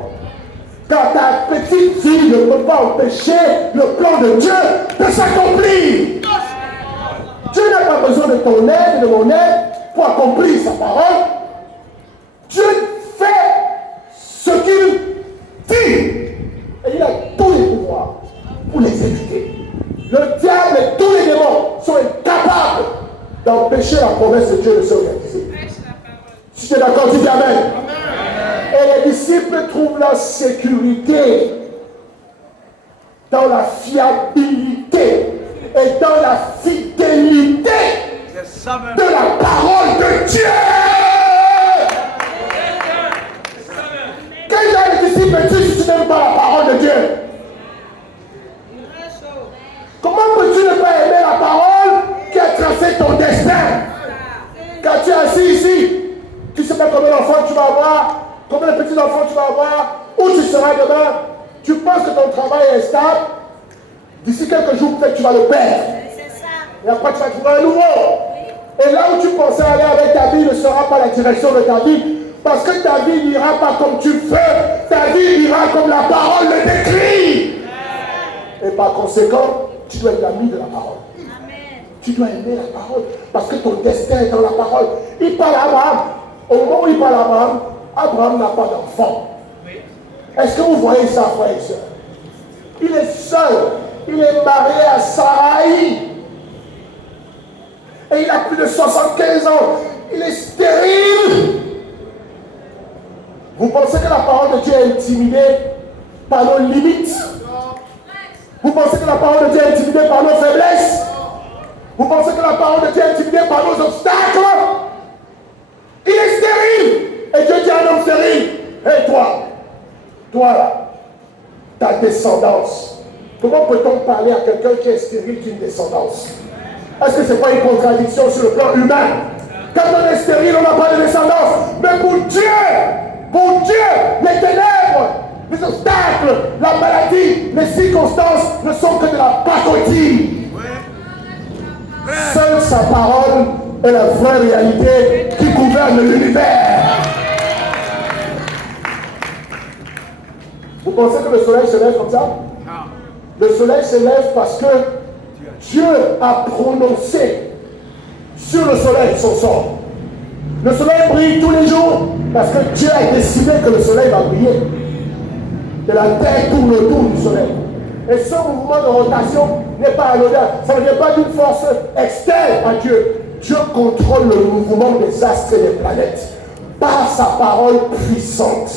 Car ta petite vie ne peut pas empêcher le plan de Dieu de s'accomplir. Dieu n'a pas besoin de ton aide et de mon aide pour accomplir sa parole. Dieu fait ce qu'il dit. Et il a tous les pouvoirs pour l'exécuter. Le diable et tous les démons sont incapables d'empêcher la promesse de Dieu de se réaliser. Si tu es d'accord, dis Amen. Et les disciples trouvent la sécurité dans la fiabilité et dans la fidélité de la parole de Dieu. Quand les disciples disent si tu n'aimes pas la parole de Dieu, comment peux-tu ne pas aimer la parole qui a tracé ton destin? Quand tu es assis ici, tu ne sais pas combien d'enfants tu vas avoir, combien de petits-enfants tu vas avoir, où tu seras demain. Tu penses que ton travail est stable. D'ici quelques jours, peut-être tu vas le perdre. Et après, tu vas trouver un nouveau. Et là où tu pensais aller avec ta vie ne sera pas la direction de ta vie. Parce que ta vie n'ira pas comme tu veux. Ta vie ira comme la parole le décrit. Et par conséquent, tu dois être l'ami de la parole. Amen. Tu dois aimer la parole. Parce que ton destin est dans la parole. Il parle à Abraham. Au moment où il parle à Abraham, Abraham n'a pas d'enfant. Oui. Est-ce que vous voyez ça, frères et sœurs? Il est seul. Il est marié à Sarai. Et il a plus de 75 ans. Il est stérile. Vous pensez que la parole de Dieu est intimidée par nos limites? Vous pensez que la parole de Dieu est intimidée par nos faiblesses? Vous pensez que la parole de Dieu est intimidée par nos obstacles? Il est stérile. Et Dieu dit à un homme stérile, hé toi là, ta descendance. Comment peut-on parler à quelqu'un qui est stérile d'une descendance? Est-ce que ce n'est pas une contradiction sur le plan humain? Quand on est stérile, on n'a pas de descendance. Mais pour Dieu, les ténèbres, les obstacles, la maladie, les circonstances ne sont que de la pacotille. Seule sa parole est la vraie réalité qui gouverne l'univers. Vous pensez que le soleil se lève comme ça? Le soleil se lève parce que Dieu a prononcé sur le soleil son sort. Le soleil brille tous les jours parce que Dieu a décidé que le soleil va briller. Et la terre tourne autour du soleil. Et ce mouvement de rotation n'est pas anodin. Ça ne vient pas d'une force externe à Dieu, Dieu contrôle le mouvement des astres et des planètes par sa parole puissante.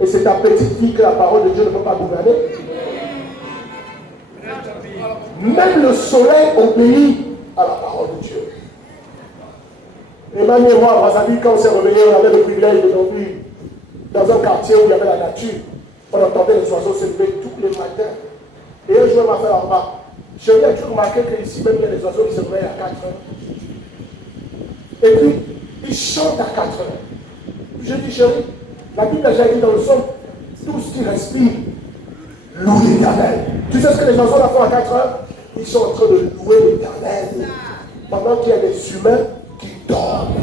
Et c'est ta petite fille que la parole de Dieu ne peut pas gouverner. Même le soleil obéit à la parole de Dieu. Et même moi, à Brazzaville, quand on s'est réveillé, on avait le privilège de dormir dans un quartier où il y avait la nature. On entendait les oiseaux se lever tous les matins. Et un jour, il m'a fait la remarque. Chérie, as-tu remarqué qu'ici, même il y a des oiseaux qui se réveillent à 4 heures? Et puis, ils chantent à 4 heures. Puis je dis, chérie, la Bible a déjà dit dans le psaume, tout ce qui respire, loue l'Éternel. Tu sais ce que les oiseaux là font à 4 heures? Ils sont en train de louer l'Éternel. Pendant qu'il y a des humains qui dorment.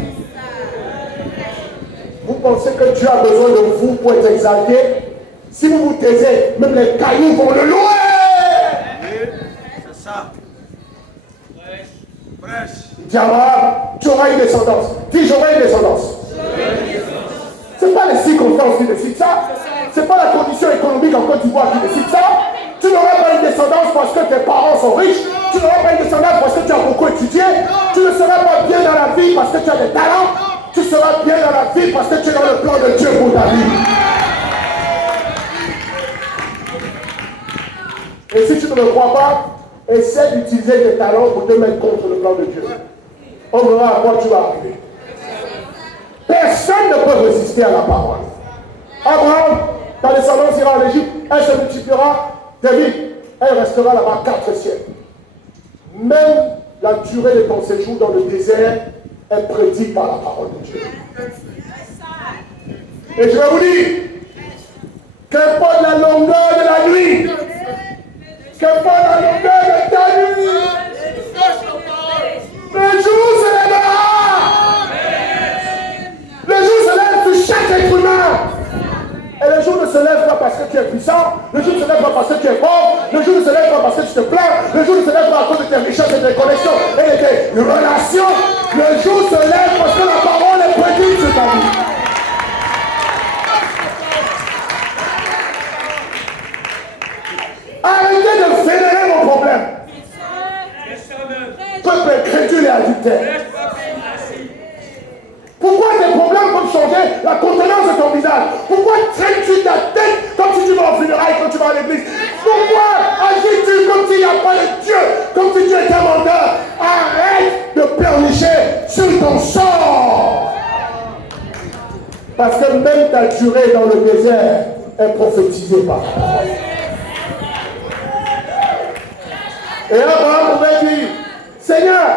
Vous pensez que Dieu a besoin de vous pour être exalté? Si vous vous taisez, même les cailloux vont le louer. C'est ça. Prêche. Il dit à Abraham, tu auras une descendance. Dis, j'aurai une descendance. Ce n'est pas les circonstances qui décident ça. Ce n'est pas la condition économique en Côte d'Ivoire qui décide ça. Tu n'auras pas une descendance parce que tes parents sont riches. Tu n'auras pas une descendance parce que tu as beaucoup étudié. Tu ne seras pas bien dans la vie parce que tu as des talents. Tu seras bien dans la vie parce que tu es dans le plan de Dieu pour ta vie. Et si tu ne me crois pas, essaie d'utiliser tes talents pour te mettre contre le plan de Dieu. On verra à quoi tu vas arriver. Personne ne peut résister à la parole. Abraham, ta descendance ira en Égypte, elle se multipliera, David, elle restera là-bas 4 siècles. Même la durée de ton séjour dans le désert est prédite par la parole de Dieu. Et je vais vous dire, qu'importe la longueur de la nuit, qu'importe la longueur de ta nuit, le jour se lèvera. Le jour se lève sur chaque être humain. Et le jour ne se lève pas parce que tu es puissant, le jour ne se lève pas parce que tu es pauvre, le jour ne se lève pas parce que tu te plains, le jour ne se lève pas à cause de tes richesses et de tes connexions et de tes relations. Le jour se lève parce que la parole est prédite sur ta vie. Arrêtez de vénérer vos problèmes. Peuple incrédule et adultère. Pourquoi tes problèmes peuvent changer la contenance de ton visage? Pourquoi traînes-tu ta tête comme si tu vas au funérailles, quand tu vas à l'église? Pourquoi agis-tu comme s'il n'y a pas de Dieu, comme si Dieu était un menteur? Arrête de pleurnicher sur ton sort. Parce que même ta durée dans le désert est prophétisée par la parole. Et Abraham pouvait dire, Seigneur,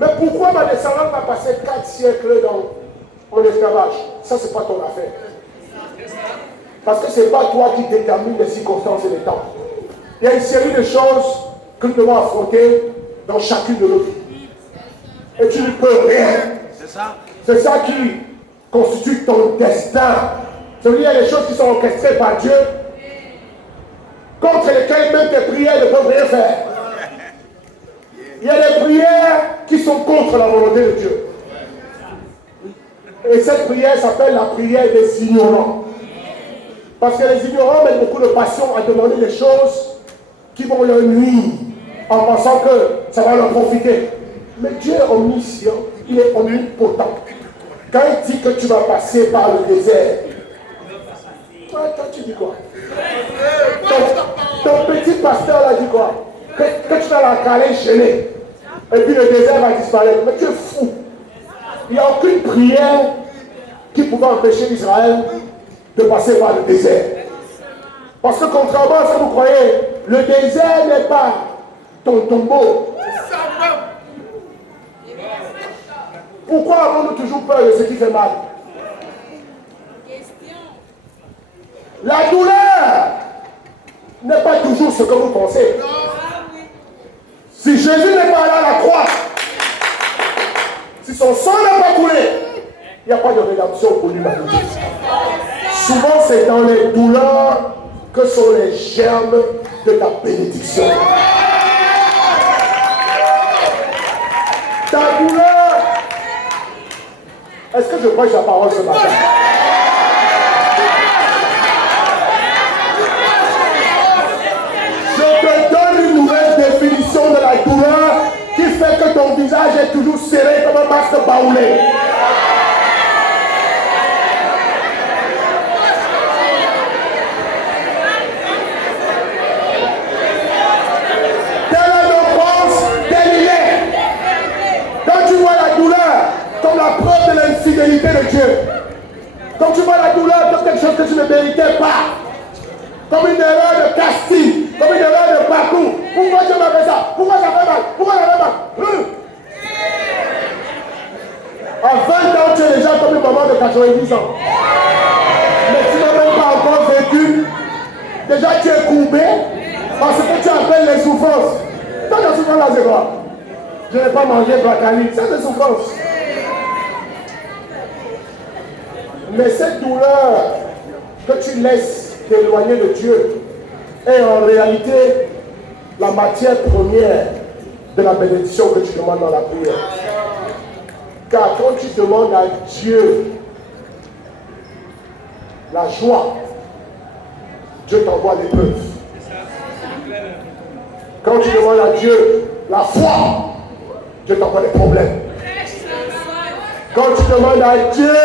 mais pourquoi ma descendance va passer 4 siècles en esclavage? Ça, c'est pas ton affaire. Parce que c'est pas toi qui détermine les circonstances et les temps. Il y a une série de choses que nous devons affronter dans chacune de nos vies. Et tu ne peux rien. C'est ça. C'est ça qui constitue ton destin. C'est-à-dire qu'il y a des choses qui sont orchestrées par Dieu, contre lesquelles même tes prières ne peuvent rien faire. Il y a des prières qui sont contre la volonté de Dieu. Et cette prière s'appelle la prière des ignorants. Parce que les ignorants mettent beaucoup de passion à demander des choses qui vont leur nuire en pensant que ça va leur profiter. Mais Dieu est omniscient, il est omnipotent. Quand il dit que tu vas passer par le désert, toi tu dis quoi? Ton petit pasteur là dit quoi? Que tu vas la caler gêner. Et puis le désert va disparaître. Mais tu es fou. Il n'y a aucune prière qui pouvait empêcher Israël de passer par le désert. Parce que contrairement à ce que vous croyez, le désert n'est pas ton tombeau. Pourquoi avons-nous toujours peur de ce qui fait mal? La douleur n'est pas toujours ce que vous pensez. Si Jésus n'est pas allé à la croix, si son sang n'a pas coulé, il n'y a pas de rédemption pour l'humanité. Souvent, c'est dans les douleurs que sont les germes de ta bénédiction. Ta douleur. Est-ce que je prêche la parole ce matin? Je te donne une nouvelle définition de la douleur qui fait que ton ton visage est toujours serré comme un masque baoulé. Tel est nos pense, tel il est. Quand tu vois la douleur comme la preuve de l'infidélité de Dieu, quand tu vois la douleur comme quelque chose que tu ne méritais pas, comme une erreur de casting, comme une erreur de parcours. Pourquoi Dieu m'a fait ça? Pourquoi ça fait mal? Pourquoi ça fait mal? À 20 ans, tu es déjà comme une maman de 90 ans. Mais tu n'as même pas encore vécu. Déjà, tu es courbé parce que tu appelles les souffrances. Quand la souffrance là, c'est quoi? Je n'ai pas mangé bracali. C'est des souffrances. Mais cette douleur que tu laisses t'éloigner de Dieu est en réalité la matière première de la bénédiction que tu demandes dans la prière. Car quand tu demandes à Dieu la joie, Dieu t'envoie l'épreuve. Quand tu demandes à Dieu la foi, Dieu t'envoie des problèmes. Quand tu demandes à Dieu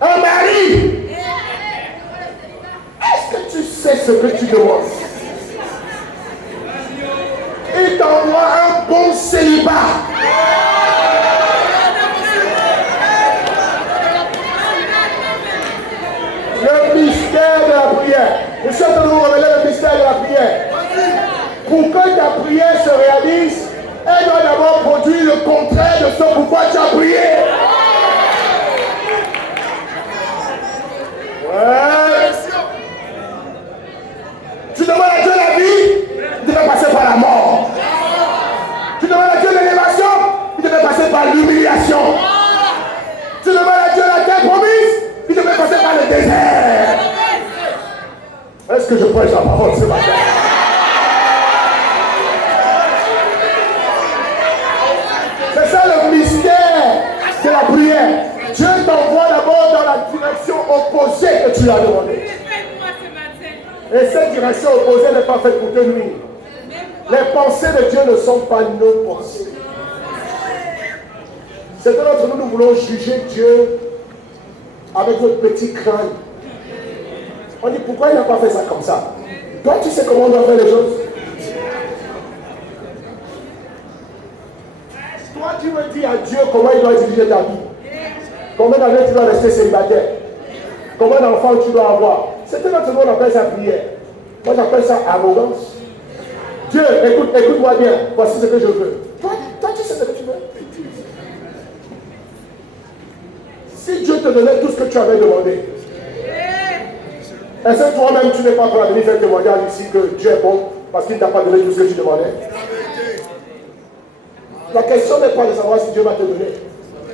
un mari, est-ce que tu sais ce que tu demandes? Il t'envoie un bon célibat. Le mystère de la prière. Je suis en train de vous révéler le mystère de la prière. Pour que ta prière se réalise, elle doit d'abord produire le contraire de ce pourquoi tu as prié. Ouais. Tu demandes à Dieu la vie, il devait passer par la mort. Tu demandes à Dieu l'élévation, il devait passer par l'humiliation. Tu demandes à Dieu la terre promise, il devait passer par le désert. Est-ce que je prêche la parole ce matin? C'est ça le mystère de la prière. Dieu t'envoie d'abord dans la direction opposée que tu as demandé. Et cette direction opposée n'est pas faite pour te nuire. Les pensées de Dieu ne sont pas nos pensées. Certains d'entre nous, nous voulons juger Dieu avec notre petit crâne. On dit pourquoi il n'a pas fait ça comme ça? Toi, tu sais comment on doit faire les choses? Toi, tu veux dire à Dieu comment il doit diriger ta vie. Combien d'années tu dois rester célibataire? Combien d'enfants tu dois avoir? Certains d'entre nous, on appelle ça prière. Moi, j'appelle ça arrogance. Dieu, écoute-moi bien. Voici ce que je veux. Toi, tu sais ce que tu veux. Si Dieu te donnait tout ce que tu avais demandé, est-ce que toi-même, tu n'es pas prêt à venir faire témoignage ici que Dieu est bon parce qu'il ne t'a pas donné tout ce que tu demandais? La question n'est pas de savoir si Dieu va te donner.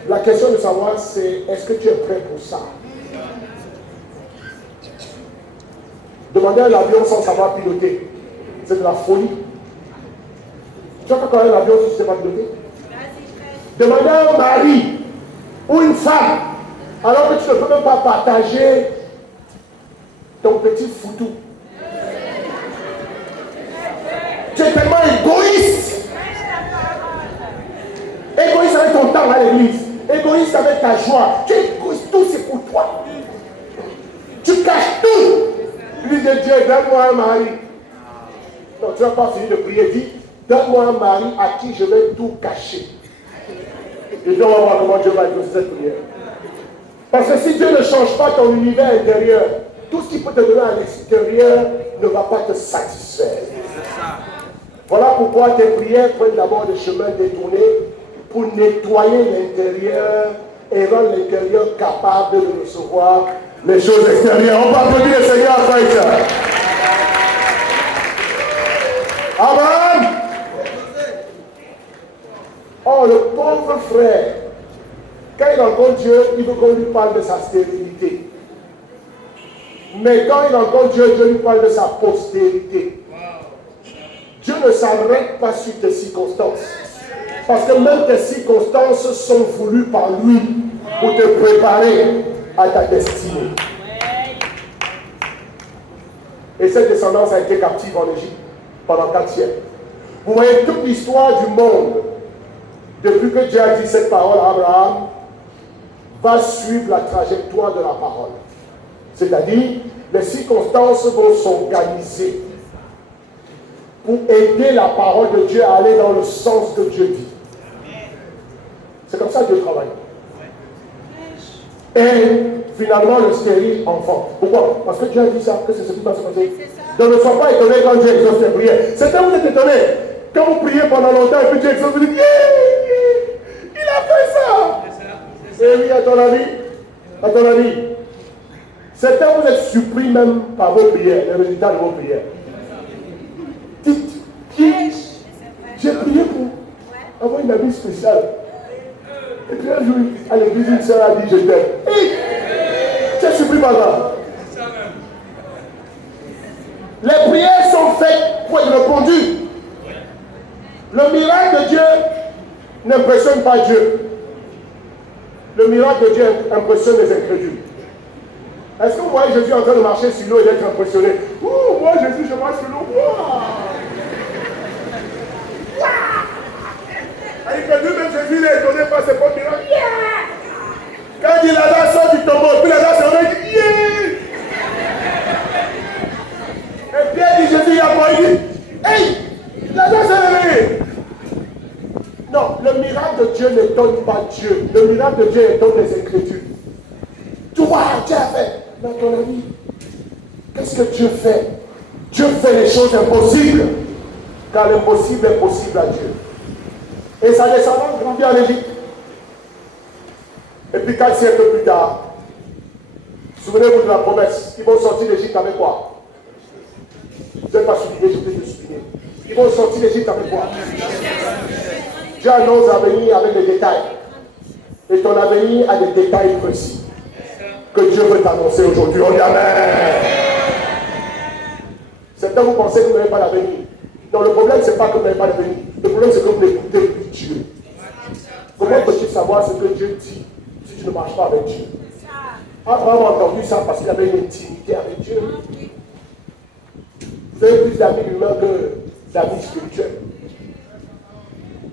La question de savoir, c'est est-ce que tu es prêt pour ça? Demander un avion sans savoir piloter, c'est de la folie. Tu vas quand même un avion si tu ne sais pas piloter? Demander un mari ou une femme, alors que tu ne peux même pas partager ton petit foutou. Tu es tellement égoïste. Égoïste avec ton temps à l'église. Égoïste avec ta joie. Tu es égoïste, tout c'est pour toi. Tu caches tout. Tu dis de Dieu, donne-moi un mari. Non, tu n'as pas fini de prier. Dis, donne-moi un mari à qui je vais tout cacher. Et donc, on va voir comment Dieu va exaucer cette prière. Parce que si Dieu ne change pas ton univers intérieur, tout ce qu'il peut te donner à l'extérieur ne va pas te satisfaire. Voilà pourquoi tes prières prennent d'abord des chemins détournés pour nettoyer l'intérieur et rendre l'intérieur capable de recevoir les choses extérieures. On va applaudir le Seigneur après ça. Amen. Oh, le pauvre frère, quand il rencontre Dieu, il veut qu'on lui parle de sa stérilité. Mais quand il rencontre Dieu, Dieu lui parle de sa postérité. Dieu ne s'arrête pas sur tes circonstances. Parce que même tes circonstances sont voulues par lui pour te préparer à ta destinée. Et cette descendance a été captive en Égypte pendant 4 siècles. Vous voyez, toute l'histoire du monde, depuis que Dieu a dit cette parole à Abraham, va suivre la trajectoire de la parole. C'est-à-dire, les circonstances vont s'organiser pour aider la parole de Dieu à aller dans le sens que Dieu dit. C'est comme ça que Dieu travaille. Et finalement, le stérile enfant. Pourquoi? Parce que Dieu a dit ça, que c'est ce qui va se passer. Donc ne sois pas étonné quand Dieu exauce tes prières. Certains vous êtes étonnés. Quand vous priez pendant longtemps et puis Dieu exauce, vous dites, il a fait ça. Et oui, à ton avis, certains vous êtes surpris même par vos prières, les résultats de vos prières. Dites, j'ai prié pour avoir une amie spéciale. Et puis un jour, à l'église, une sœur a dit, je t'aime. Hey, tu es surpris par ça. Les prières sont faites pour être répondues. Le miracle de Dieu n'impressionne pas Dieu. Le miracle de Dieu impressionne les incrédules. Est-ce que vous voyez Jésus en train de marcher sur l'eau et d'être impressionné? Ouh, moi Jésus, je marche sur l'eau. Incrédule, même Jésus, il est étonné par ses propres miracles. Quand il dit Lazare sort du tombeau, puis Lazare se réveille, il dit Et Pierre dit Jésus, il a quoi? Il dit hey, Lazare s'est réveillé. Non, le miracle de Dieu n'étonne pas Dieu. Le miracle de Dieu étonne les incrédules. Toi, Dieu a fait. Dans ton avis, qu'est-ce que Dieu fait? Dieu fait les choses impossibles. Car l'impossible est possible à Dieu. Et sa descendance grandit en Égypte. Et puis 4 siècles plus tard, souvenez-vous de la promesse, ils vont sortir d'Égypte avec quoi? Vous n'êtes pas souligné, je vais te souligner. Ils vont sortir d'Égypte avec quoi? Dieu annonce l'avenir avec des détails. Et ton avenir a des détails précis que Dieu veut t'annoncer aujourd'hui. On dit Amen. Certains vous pensez que vous n'avez pas d'avenir. Non, le problème, ce n'est pas que vous n'avez pas d'avenir. Le problème, c'est que vous n'écoutez plus Dieu. Comment peux-tu savoir ce que Dieu dit si tu ne marches pas avec Dieu? Abraham a entendu ça parce qu'il avait une intimité avec Dieu. Vous avez plus d'amis humains que d'amis spirituels.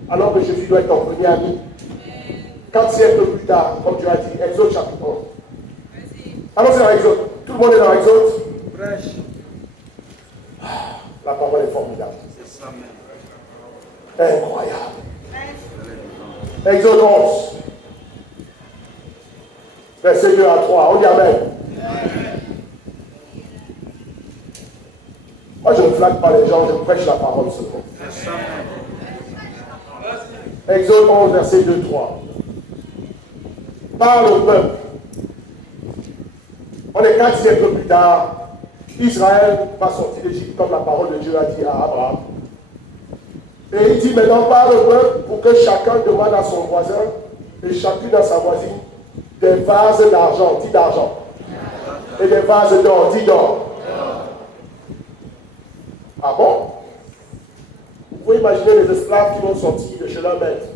Alors que Jésus doit être ton premier ami. 4 siècles plus tard, comme tu as dit, Exode chapitre 11. Alors c'est dans Exode. Tout le monde est dans Exode. La parole est formidable. Incroyable. Exode 11. Verset 2 à 3. On dit Amen. Moi je ne flatte pas les gens, je prêche la parole seulement. Exode 11, verset 2, 3. Parle au peuple. On est 4 siècles plus tard. Israël va sortir d'Égypte comme la parole de Dieu a dit à Abraham. Et il dit maintenant parle au peuple pour que chacun demande à son voisin et chacune à sa voisine des vases d'argent, dit d'argent, et des vases d'or, dit d'or. Ah bon? Vous pouvez imaginer les esclaves qui vont sortir de chez leur maître.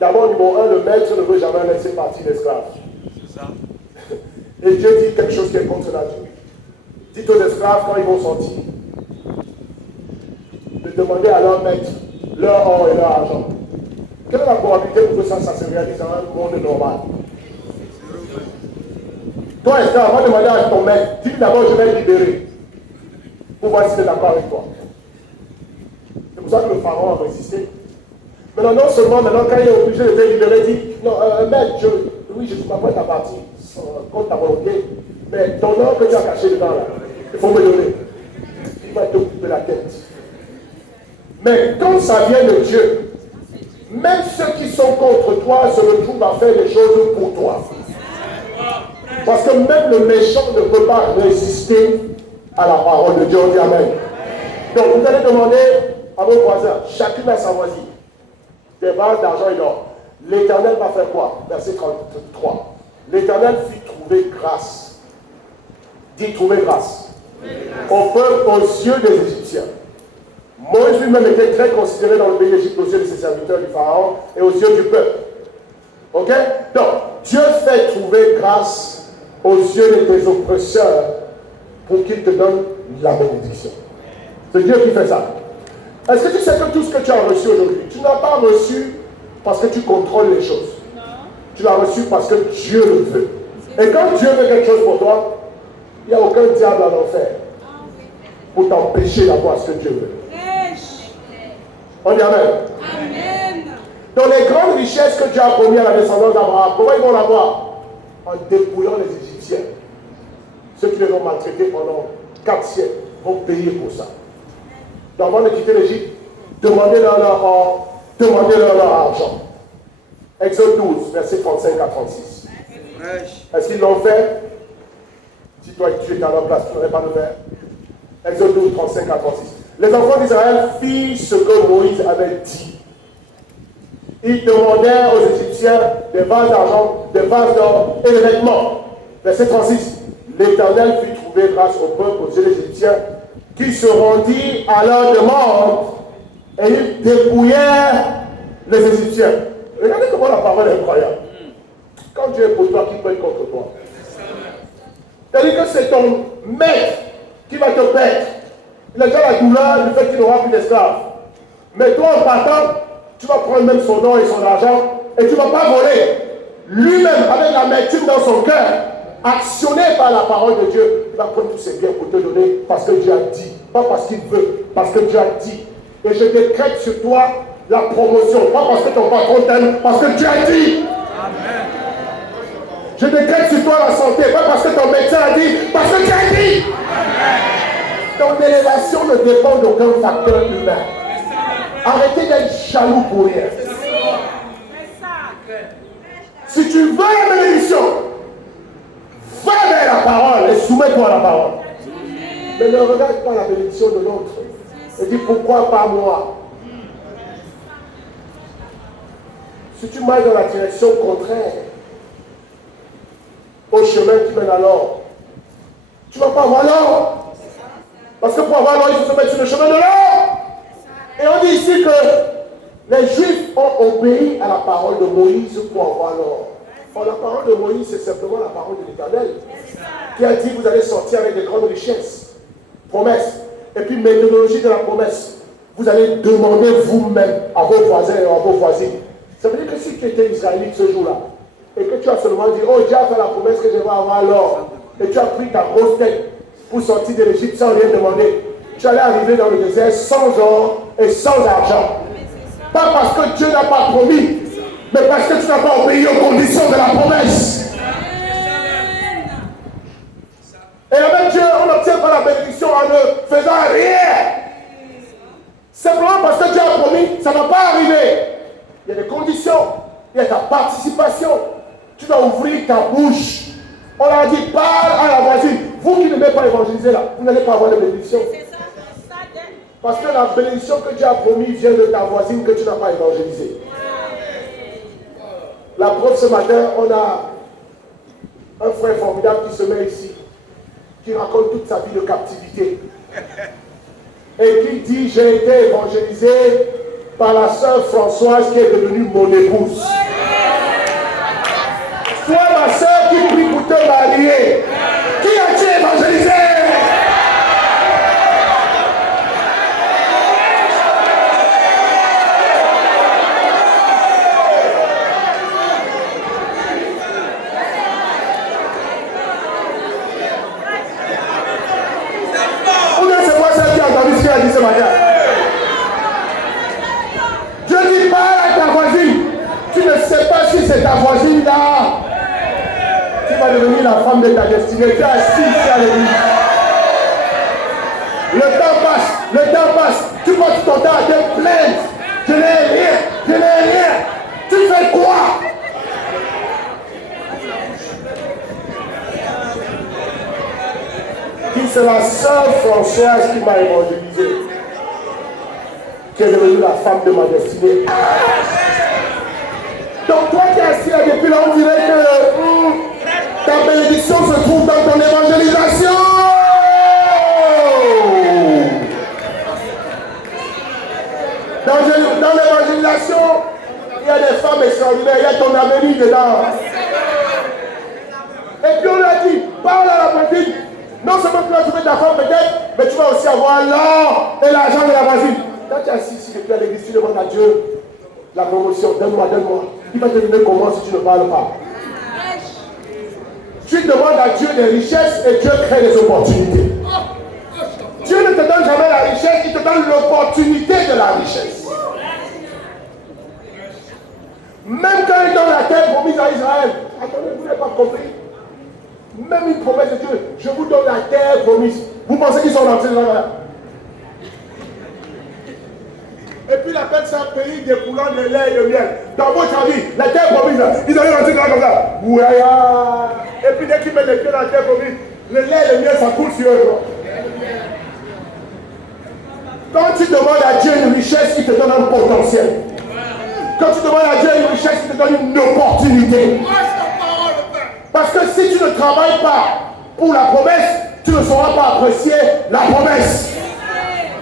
D'abord, numéro 1, le maître ne veut jamais laisser partir l'esclave. Et Dieu dit quelque chose qui est contre nature. Dites aux esclaves quand ils vont sortir de demander à leur maître leur or et leur argent. Quelle est la probabilité pour que ça se réalise dans un monde normal? Toi, esclave, va demander à ton maître, dis d'abord je vais libérer pour voir s'il est d'accord avec toi. C'est pour ça que le pharaon a résisté. Maintenant, non seulement maintenant, quand il est obligé de te libérer, il dit non, maître, oui, je suis pas prêt à partir contre ta volonté, mais ton or que tu as caché dedans là, il faut me donner. Il va t'occuper la tête. Mais quand ça vient de Dieu, même ceux qui sont contre toi se retrouvent à faire des choses pour toi. Parce que même le méchant ne peut pas résister à la parole de Dieu. On dit Amen. Donc vous allez demander à vos voisins, chacune à sa voisine, des vases d'argent et d'or. L'Éternel va faire quoi? Verset 33. L'Éternel fit trouver grâce. Dit trouver grâce. Au peuple, aux yeux des Égyptiens. Moïse lui-même était très considéré dans le pays d'Égypte aux yeux de ses serviteurs du Pharaon et aux yeux du peuple. Ok? Donc, Dieu fait trouver grâce aux yeux de tes oppresseurs pour qu'ils te donnent la bénédiction. C'est Dieu qui fait ça. Est-ce que tu sais que tout ce que tu as reçu aujourd'hui, tu n'as pas reçu parce que tu contrôles les choses. Non. Tu l'as reçu parce que Dieu le veut. Et quand Dieu veut quelque chose pour toi, il n'y a aucun diable en enfer pour t'empêcher d'avoir ce que Dieu veut. On dit Amen. Amen. Dans les grandes richesses que Dieu a promis à la descendance d'Abraham, comment ils vont l'avoir? En dépouillant les Égyptiens. Ceux qui les ont maltraités pendant 4 siècles vont payer pour ça. Donc avant de quitter l'Égypte, demandez-leur leur or, demandez-leur leur argent. Exode 12, versets 35 à 36. Est-ce qu'ils l'ont fait? Si toi tu étais à leur place, tu n'aurais pas le faire. Exode 12, 35 à 36. Les enfants d'Israël firent ce que Moïse avait dit. Ils demandèrent aux Égyptiens des vases d'argent, des vases d'or et des vêtements. Verset 36. L'Éternel fit trouver grâce au peuple, aux yeux des Égyptiens, qui se rendit à leur demande et ils dépouillèrent les Égyptiens. Regardez comment la parole est incroyable. Quand Dieu est pour toi, qui peut être contre toi? C'est-à-dire que c'est ton maître qui va te paître. Il a déjà la douleur du fait qu'il n'aura plus d'esclaves. Mais toi, en partant, tu vas prendre même son nom et son argent et tu ne vas pas voler. Lui-même, avec l'amertume dans son cœur, actionné par la parole de Dieu, il va prendre tous ses biens pour te donner parce que Dieu a dit. Pas parce qu'il veut, parce que Dieu a dit. Et je décrète sur toi la promotion. Pas parce que ton patron t'aime, parce que Dieu a dit. Amen. Je décrète sur toi la santé. Pas parce que ton médecin a dit, parce que Dieu a dit. Amen. Ton élévation ne dépend d'aucun facteur humain. Arrêtez d'être jaloux pour rien. Si tu veux la bénédiction, va vers la parole et soumets-toi à la parole. Mais ne regarde pas la bénédiction de l'autre. Et dis pourquoi pas moi? Si tu marches dans la direction contraire au chemin qui mène à l'or, tu ne vas pas avoir l'or. Parce que pour avoir l'or, il faut se mettre sur le chemin de l'or. Et on dit ici que les Juifs ont obéi à la parole de Moïse pour avoir l'or. Or, la parole de Moïse, c'est simplement la parole de l'Éternel qui a dit, vous allez sortir avec des grandes richesses, promesses, et puis méthodologie de la promesse. Vous allez demander vous-même à vos voisins et à vos voisines. Ça veut dire que si tu étais israélite ce jour-là, et que tu as seulement dit, oh, Dieu a fait la promesse que je vais avoir l'or, et tu as pris ta grosse tête pour sortir de l'Égypte sans rien demander, tu allais arriver dans le désert sans or et sans argent. Pas parce que Dieu n'a pas promis, mais parce que tu n'as pas obéi aux conditions de la promesse. Et avec Dieu, on n'obtient pas la bénédiction en ne faisant rien. Simplement parce que Dieu a promis, ça ne va pas arriver. Il y a des conditions, il y a ta participation. Tu dois ouvrir ta bouche. On leur a dit, parle à la voisine. Vous qui ne m'avez pas évangélisé là, vous n'allez pas avoir de bénédiction. Parce que la bénédiction que Dieu a promis vient de ta voisine que tu n'as pas évangélisée. La preuve ce matin, on a un frère formidable qui se met ici, qui raconte toute sa vie de captivité. Et qui dit, j'ai été évangélisé par la sœur Françoise qui est devenue mon épouse. Toi, ma sœur qui prie pour te marier, qui as-tu évangélisé? Ce matin. Dieu dit parle à ta voisine. Tu ne sais pas si c'est ta voisine là qui va devenir la femme de ta destinée. Tu es assis ici à l'église. Le temps passe. Tu passes ton temps à te plaindre. Je n'ai rien. Tu fais quoi? Qui c'est la sœur Françoise qui m'a évangélisé, qui est devenue la femme de ma destinée. Donc toi qui es assis là depuis là, on dirait que ta bénédiction se trouve dans ton évangélisation. Dans l'évangélisation, il y a des femmes extraordinaires, il y a ton avenir dedans. Et puis on a dit, parle à la petite. Non seulement tu vas trouver ta femme peut-être, mais tu vas aussi avoir l'or et l'argent de la voisine. Quand tu es assis ici depuis à l'église, tu demandes à Dieu la promotion. Donne-moi, donne-moi. Il va te donner comment si tu ne parles pas. Tu demandes à Dieu des richesses et Dieu crée des opportunités. Dieu ne te donne jamais la richesse, il te donne l'opportunité de la richesse. Même quand il donne la terre promise à Israël, attendez, vous n'avez pas compris. Même une promesse de Dieu, je vous donne la terre promise. Vous pensez qu'ils sont rentrés là-bas? Et puis il appelle ça un pays découlant de lait et de miel. Dans votre avis, la terre promise, ils allaient rentrer là comme ça. Et puis dès qu'ils mettent les pieds dans la terre promise, le lait et le miel, ça coule sur eux. Quand tu demandes à Dieu une richesse, il te donne un potentiel. Quand tu demandes à Dieu une richesse, il te donne une opportunité. Parce que si tu ne travailles pas pour la promesse, tu ne sauras pas apprécier la promesse.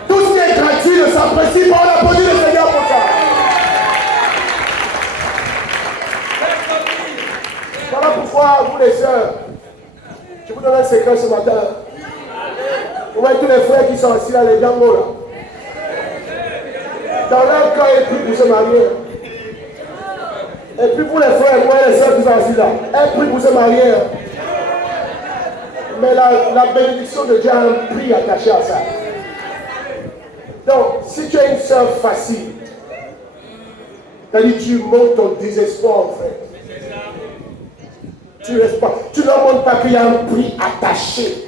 Tout ce qui est gratuit ne s'apprécie pas. On applaudit le Seigneur pour ça. Voilà pourquoi, vous les sœurs, je vous donne un secret ce matin. Vous voyez tous les frères qui sont assis là, les gangos là. Dans leur cas, ils prient pour se marier. Et puis pour les frères, moi les sœurs qui sont assis là, elles prient pour se marier. Mais la bénédiction de Dieu a un prix attaché à ça. Donc, si tu as une sœur facile, c'est-à-dire tu montres ton désespoir en fait. Tu ne leur montres pas qu'il y a un prix attaché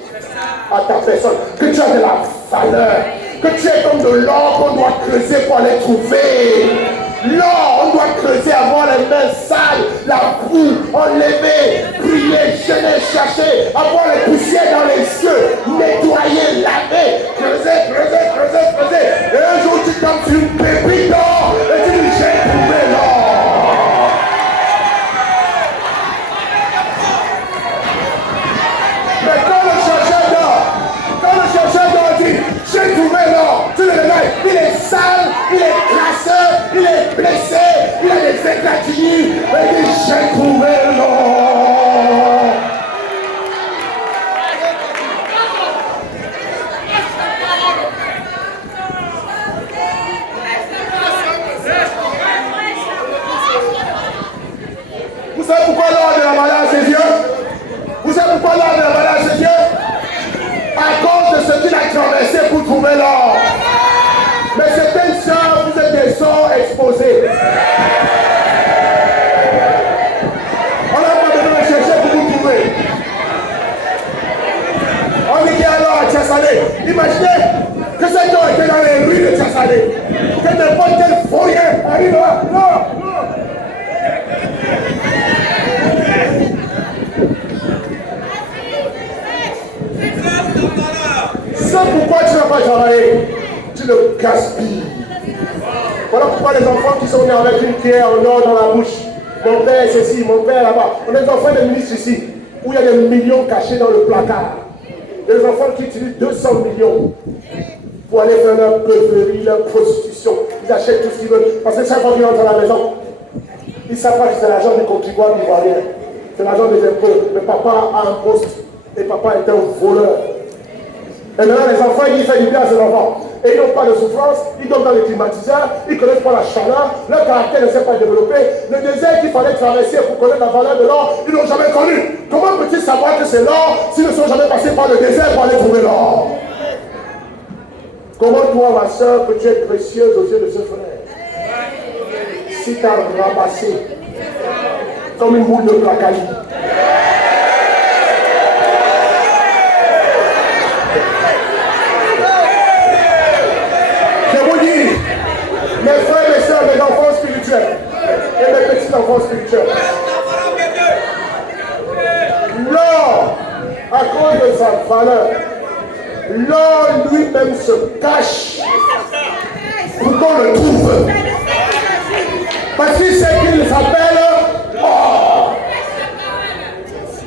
à ta personne, que tu as de la valeur, que tu es comme de l'or qu'on doit creuser pour aller trouver. L'or, on doit creuser, avoir les mains sales, la boue, enlever, prier, jeûner, chercher, avoir les poussières dans les yeux, nettoyer, laver, creuser, creuser, creuser, creuser. Et un jour tu tombes sur une pépite d'or et tu dis j'ai trouvé l'or. Mais quand le chercheur d'or dit j'ai trouvé l'or, tu le réveilles, il est sale, il est crasseux, il est blessé, il a des éclats, et il dit j'ai trouvé l'or. Vous savez pourquoi l'or de la malade ses yeux? Vous savez pourquoi l'or de la malade ses yeux? À cause de ce qu'il a traversé pour trouver l'or. Mais certaines sœurs, vous êtes des sorts exposés. On n'a pas besoin de chercher pour vous trouver. On dit qu'il y a l'or à Tchassalé. Imaginez que cet or était dans les rues de Tchassalé. Que n'importe quel foyer arrive là. Non, non. C'est pourquoi tu n'as pas travaillé. Tu le gaspilles. Voilà pourquoi les enfants qui sont nés avec une pierre en or dans la bouche. Mon père est ceci, mon père là-bas. On a des enfants de ministres ici, où il y a des millions cachés dans le placard. Des enfants qui utilisent 200 millions pour aller faire leur beuverie, leur prostitution. Ils achètent tout ce qu'ils veulent. Parce que chaque fois qu'ils rentrent à la maison, ils ne savent pas que c'est l'argent du contribuable ivoirien. C'est l'argent des impôts. Mais papa a un poste et papa est un voleur. Et maintenant, les enfants, ils font du bien à ces enfants. Et ils n'ont pas de souffrance, ils dorment dans les climatiseurs, ils ne connaissent pas la chaleur, leur caractère ne s'est pas développé. Le désert qu'il fallait traverser pour connaître la valeur de l'or, ils n'ont jamais connu. Comment peut-il savoir que c'est l'or s'ils ne sont jamais passés par le désert pour aller trouver l'or? Comment toi, ma soeur, peux-tu être précieuse aux yeux de ce frère? Si tu as ramassé comme une boule de placali. Mes frères et mes soeurs, mes enfants spirituels et mes petits enfants spirituels. L'or, à cause de sa valeur, l'or lui-même se cache pour qu'on le trouve. Parce qu'il sait qu'il s'appelle or.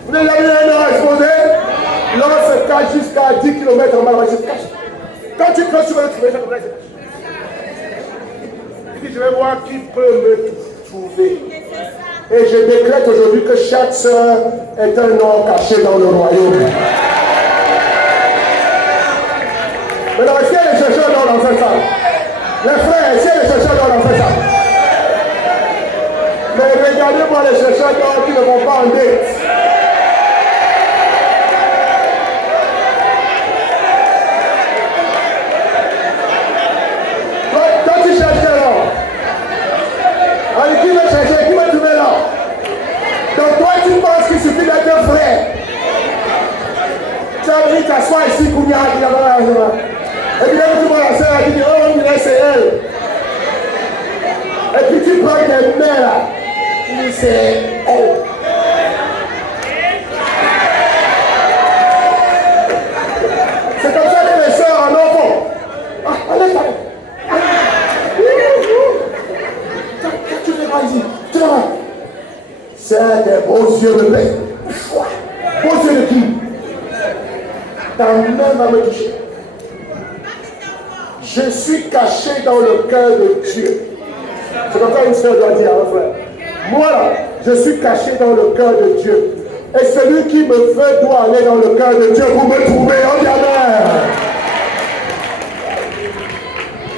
Vous avez vu un or exposé? L'or se cache jusqu'à 10 km en bas. Quand tu creuses, tu vas le trouver. Je vais voir qui peut me trouver. Et je décrète aujourd'hui que chaque sœur est un or caché dans le royaume. Maintenant, est-ce qu'il y a des chercheurs d'or dans cette salle? Les Regardez-moi les chercheurs d'or qui ne vont pas en dette. Toi, tu cherches l'or. Allez, qui va chercher? Qui va trouver l'or? Donc toi, tu penses qu'il suffit d'être un frère. Tu as venu t'asseoir ici, Kounia, qui a pas l'argent. Et puis là, tu vois la soeur, elle dit, oh, c'est elle. Et puis tu prends tes mains là. Tu dis, c'est elle. C'est comme ça que les soeurs en enfant. Ah, allez, allez. Tu te vois ici. Tu te vois. C'est des beaux yeux de paix. Beaux yeux de qui? Ta main va me toucher. Je suis caché dans le cœur de Dieu. C'est comme ça une soeur doit dire à un frère. Moi là, je suis caché dans le cœur de Dieu. Et celui qui me veut doit aller dans le cœur de Dieu pour me trouver. Oh bien.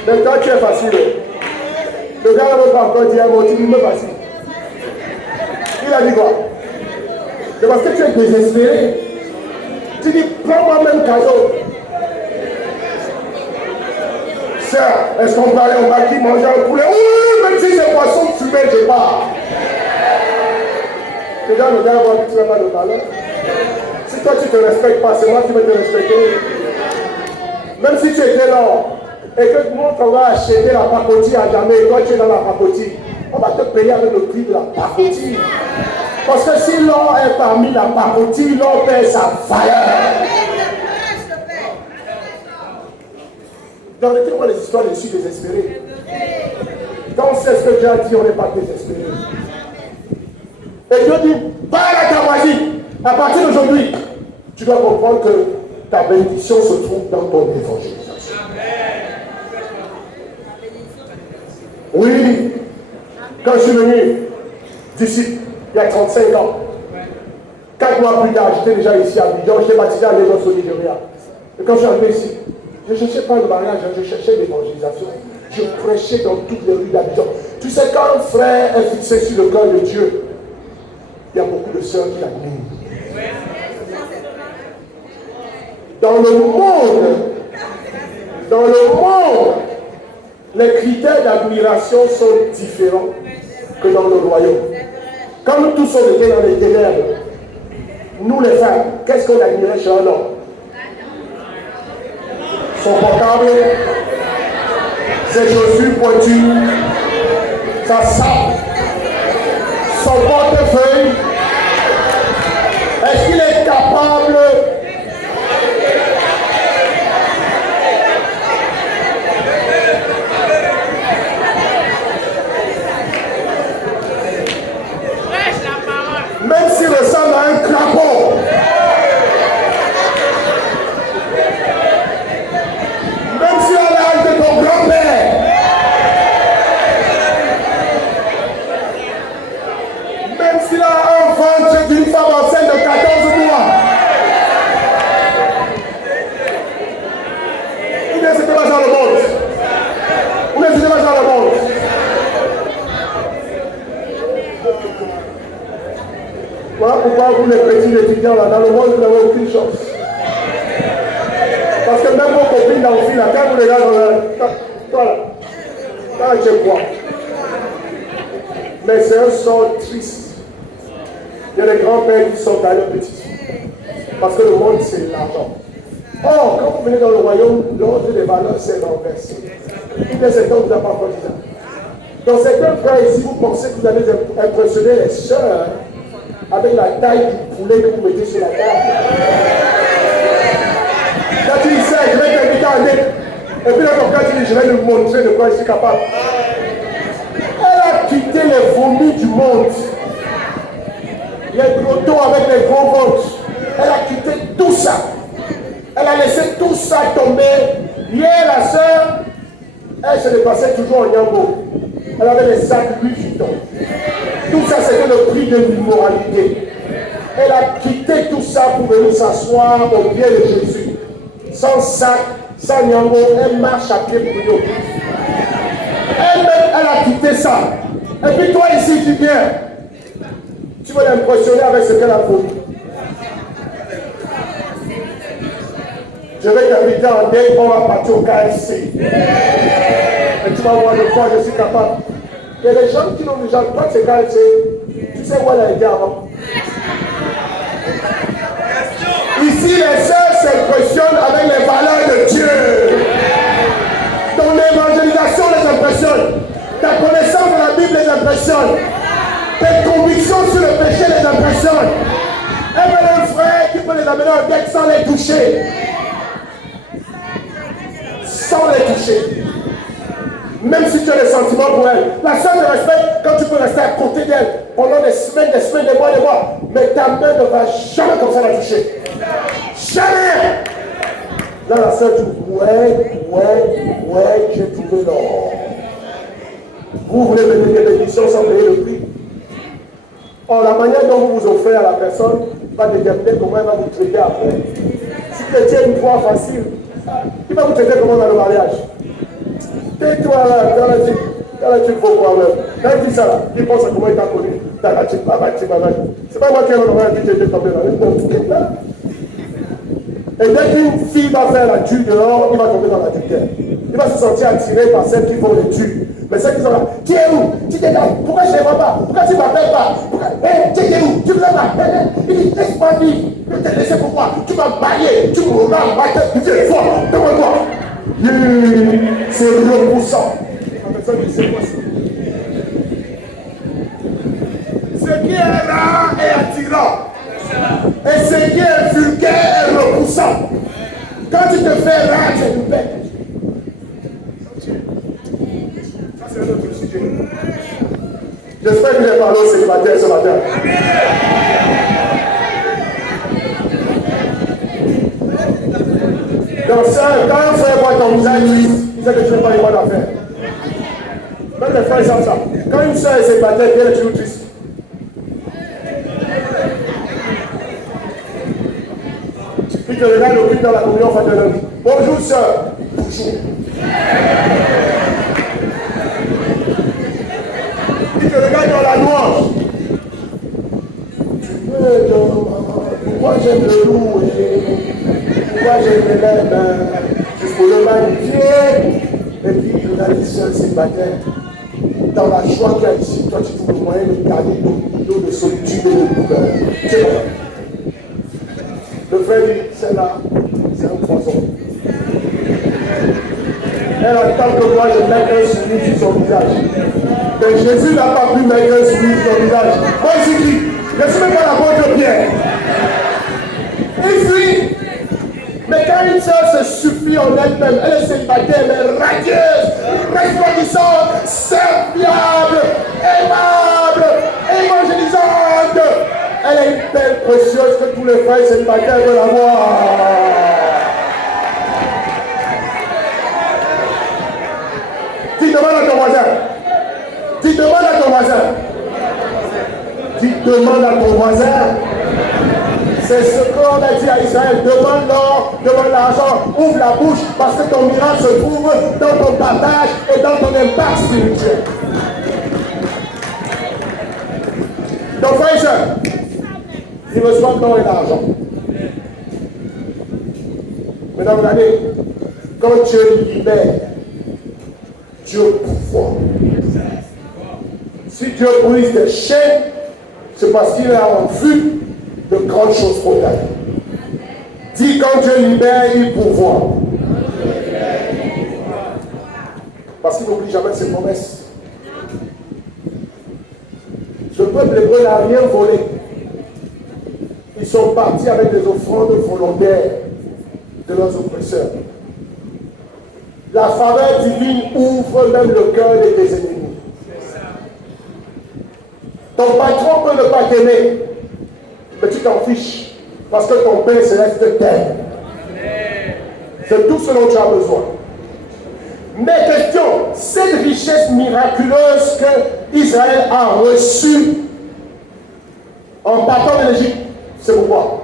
Maintenant tu es facile. Le gars ne veut pas encore dire un mot, tu dis me facile. Il a dit quoi? C'est parce que tu es désespéré. Tu dis, prends-moi même cadeau. Sœur, est-ce qu'on peut aller au maquis manger un poulet? Oui, même si c'est poisson fumé, je pars. Déjà, le gars voit que tu n'as pas de valeur. Si toi tu ne te respectes pas, c'est moi qui vais te respecter. Même si tu étais là, et que nous on va acheter la pacotille à jamais, et toi tu es dans la pacotille, on va te payer avec le prix de la pacotille. Parce que si l'or est parmi la pacotille, l'or perd sa valeur. Dans les témoins des histoires, je suis désespéré. Quand on sait ce que Dieu a dit, on n'est pas désespéré. Et Dieu dit, parle à ta voisine. À partir d'aujourd'hui, tu dois comprendre que ta bénédiction se trouve dans ton évangélisation. Oui, quand je suis venu d'ici, il y a 35 ans, 4 mois plus tard, j'étais déjà ici à Abidjan, j'étais baptisé à Lagos au Nigeria. Et quand je suis arrivé ici, je ne cherchais pas le mariage, je cherchais l'évangélisation. Je prêchais dans toutes les rues d'Abidjan. Tu sais, quand un frère est fixé sur le cœur de Dieu, il y a beaucoup de sœurs qui l'admirent. Dans le monde, les critères d'admiration sont différents que dans le royaume. Quand nous tous sommes été dans les ténèbres, nous les femmes, qu'est-ce qu'on admirait chez un homme? Son portable, ses chaussures pointues, sa sape, son portefeuille. Est-ce qu'il est capable même s'il ressemble à un crapaud, même s'il a l'âge de ton grand-père, même s'il a un ventre d'une femme enceinte de 14 mois, ou bien c'était pas dans le monde, ou bien c'était pas dans le monde. Voilà pourquoi vous les petits étudiants là, dans le monde, vous n'avez aucune chance. Parce que même vos copines dans le fil, là, quand vous regardez, voilà, quand je crois. Mais c'est un sort triste. Il y a des grands-pères qui sont allés petits. Parce que le monde, c'est l'argent. Or, quand vous venez dans le royaume, l'ordre des valeurs s'est renversé. Tout est certain, vous n'avez pas entendu ça. Dans certains cas ici, vous pensez que vous allez impressionner les sœurs avec la taille du poulet que vous mettez sur la table. Quand tu dis ça, je vais t'inviter à aller. Et puis là, quand tu dis, je vais nous montrer de quoi je suis capable. Elle a quitté les vomis du monde. Les grottos avec les gros ventres. Elle a quitté tout ça. Elle a laissé tout ça tomber. Hier, la sœur, elle se dépassait toujours en Yambo. Elle avait des sacs Louis Vuitton. Tout ça, c'était le prix de l'immoralité. Elle a quitté tout ça pour venir s'asseoir au pied de Jésus. Sans sac, sans Yambo, elle marche à pied pour nous. Elle-même, elle a quitté ça. Et puis toi ici, tu viens. peux l'impressionner avec ce qu'elle a produit. Je vais t'inviter en date, on va partir au KFC. Et tu vas voir de quoi je suis capable. Il y a des gens qui n'ont déjà pas de ce KFC. Tu sais où elle a été avant? Ici, les sœurs s'impressionnent avec les valeurs de Dieu. Ton évangélisation les impressionne. Ta connaissance de la Bible les impressionne. Tes convictions sur le péché les impressionnent. Elle veut un frère qui peut les amener en dette sans les toucher. Sans les toucher. Même si tu as des sentiments pour elle. La sœur te respecte quand tu peux rester à côté d'elle pendant des semaines, des mois, des mois. Mais ta main ne va jamais comme ça la toucher. Jamais. Là, la sœur dit, ouais, j'ai trouvé l'or. Vous voulez me donner des bénédictions sans payer le prix. Or, la manière dont vous vous offrez à la personne va déterminer comment elle va vous traiter après. Si tu tiens une voie facile, il va vous traiter comment dans le mariage. Tais-toi là, dans la chic, faut quoi même. Quand il dit ça là, il pense à comment il t'a connu. Dans la chic, c'est pas moi qui ai dit que j'étais tombé là. Et dès qu'une fille va faire la tue dehors, il va tomber dans la terre. Il va se sentir attiré par celles qui font les tues. Mais celles qui sont là, qui est où? Tu t'es là, pourquoi je ne les vois pas? Pourquoi tu ne m'appelles pas? Tu es où? Tu me l'as pas? Il dit, laisse-moi vivre. Je t'ai laissé pourquoi? Tu m'as baillé, tu m'as baillé, tu es fort, demande-moi. C'est repoussant. La personne dit, c'est quoi ça? Ce qui est rare est attirant. Et ce qui est vulgaire est repoussant. Quand tu te fais rare, c'est une bête. Ça, c'est un autre sujet. J'espère que j'ai parlé au célibataire ce matin. Donc ça, quand un frère voit ton visage triste, il sait que tu n'es pas une bonne affaire. Même les frères savent ça. Quand une soeur est célibataire, elle est toujours triste. Puis que le gars l'occupe dans la communion fraternelle. Bonjour soeur. Bonjour. Puis que le gars dans la louange. Tu veux pourquoi j'aime le louer? Pourquoi j'aime les mains? Pour le magnifier. Et puis il a dit seul célibataire. Dans la joie qu'il y a ici, toi tu trouves le moyen de garder l'eau de solitude et de douleur. C'est bon. Le frère dit, celle-là, c'est un poison. Elle attend que moi je mette un sourire sur son visage. Mais Jésus n'a pas pu mettre un sourire sur son visage. Moi je dis, je ne suis même pas l'apôtre Pierre. Il fuit. Mais quand une sœur se suffit en elle-même, elle est célibataire, mais radieuse, resplendissante, serviable, aimable, évangélisante. Elle est une belle précieuse que tous les frères célibataires veulent avoir. Dis demande à ton voisin. Dis demande à ton voisin. Dis demande à ton voisin. C'est ce qu'on a dit à Israël. Demande l'or, demande l'argent, ouvre la bouche parce que ton miracle se trouve dans ton partage et dans ton impact spirituel. Donc frères et sœurs, il reçoit l'or et l'argent. Mesdames, regardez, quand Dieu libère, Dieu pouvoir. Si Dieu brise des chaînes, c'est parce qu'il a en vue de grandes choses pour elle. Dis quand Dieu libère, il pourvoit. Parce qu'il n'oublie jamais ses promesses. Le peuple hébreu n'a rien volé. Ils sont partis avec des offrandes volontaires de leurs oppresseurs. La faveur divine ouvre même le cœur de tes ennemis. Ton patron peut ne pas t'aimer, mais tu t'en fiches, parce que ton Père céleste t'aime. C'est tout ce dont tu as besoin. Mais question, cette richesse miraculeuse que Israël a reçue en partant de l'Égypte, c'est pourquoi?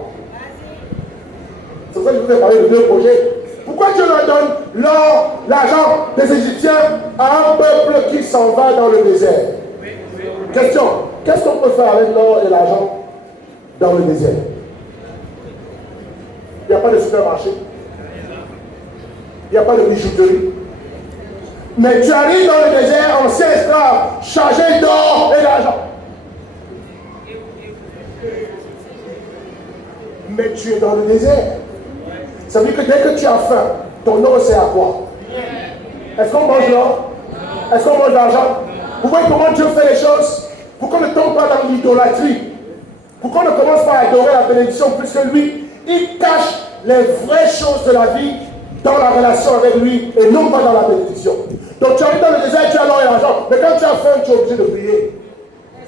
C'est pour ça que je vous ai parlé de deux projets. Pourquoi Dieu leur donne l'or, l'argent des Égyptiens à un peuple qui s'en va dans le désert? Question, qu'est-ce qu'on peut faire avec l'or et l'argent dans le désert? Il n'y a pas de supermarché. Il n'y a pas de bijouterie. Mais tu arrives dans le désert, ancien esclave, chargé d'or et d'argent. Mais tu es dans le désert. Ça veut dire que dès que tu as faim, ton or c'est à quoi? Est-ce qu'on mange l'or? Est-ce qu'on mange l'argent? Vous voyez comment Dieu fait les choses? Pour qu'on ne tombe pas dans l'idolâtrie. Pour qu'on ne commence pas à adorer la bénédiction plus que lui. Il cache les vraies choses de la vie dans la relation avec lui et non pas dans la bénédiction. Donc tu arrives dans le désert, tu as l'or et l'argent. Mais quand tu as faim, tu es obligé de prier.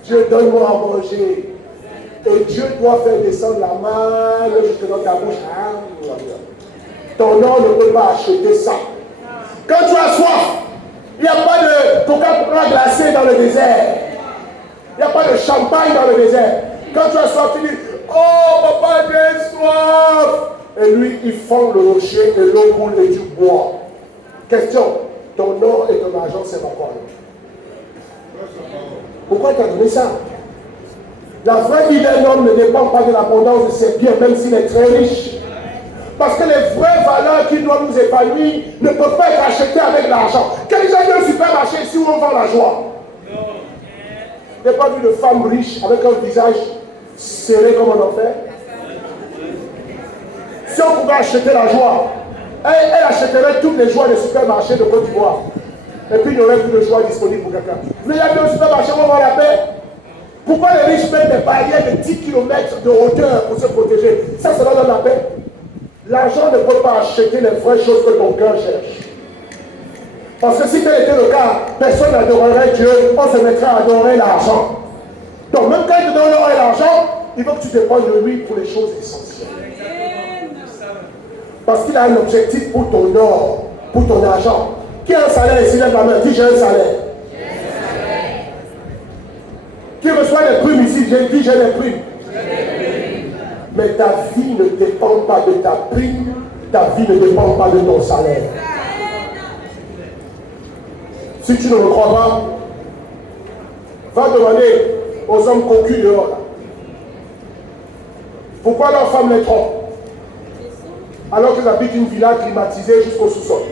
Dieu, donne-moi à manger. Et Dieu doit faire descendre la main jusque dans ta bouche. Ton or ne peut pas acheter ça. Quand tu as soif, il n'y a pas de Coca-Cola glacé dans le désert. Il n'y a pas de champagne dans le désert. Quand tu as soif, tu dis, oh papa, j'ai soif. Et lui, il fend le rocher et l'eau coule et tu bois. Question, ton or et ton argent, c'est quoi? Pourquoi tu as donné ça? La vraie vie d'un homme ne dépend pas de l'abondance de ses biens, même s'il est très riche. Parce que les vraies valeurs qui doivent nous épanouir ne peuvent pas être achetées avec l'argent. Quelqu'un qui a un supermarché ici où on vend la joie. Je n'ai pas vu de femme riche avec un visage serré comme on en fait. Si on pouvait acheter la joie, elle achèterait toutes les joies des supermarchés de Côte d'Ivoire. Et puis il n'y aurait plus de joie disponible pour quelqu'un. Mais il y a un supermarché où on vend la paix. Pourquoi les riches mettent des barrières de 10 km de hauteur pour se protéger? Ça leur donne la paix. L'argent ne peut pas acheter les vraies choses que ton cœur cherche. Parce que si tel était le cas, personne n'adorerait Dieu, on se mettrait à adorer l'argent. Donc même quand il te donne l'or et l'argent, il faut que tu dépendes de lui pour les choses essentielles. Parce qu'il a un objectif pour ton or, pour ton argent. Qui a un salaire ici, lève la main, dis j'ai un salaire. Qui reçoit des primes ici, j'ai dit j'ai des primes. Mais ta vie ne dépend pas de ta prime, ta vie ne dépend pas de ton salaire. Si tu ne me crois pas, va demander aux hommes cocus dehors là. Pourquoi leur femme les trompe? Alors qu'ils habitent une villa climatisée jusqu'au sous-sol.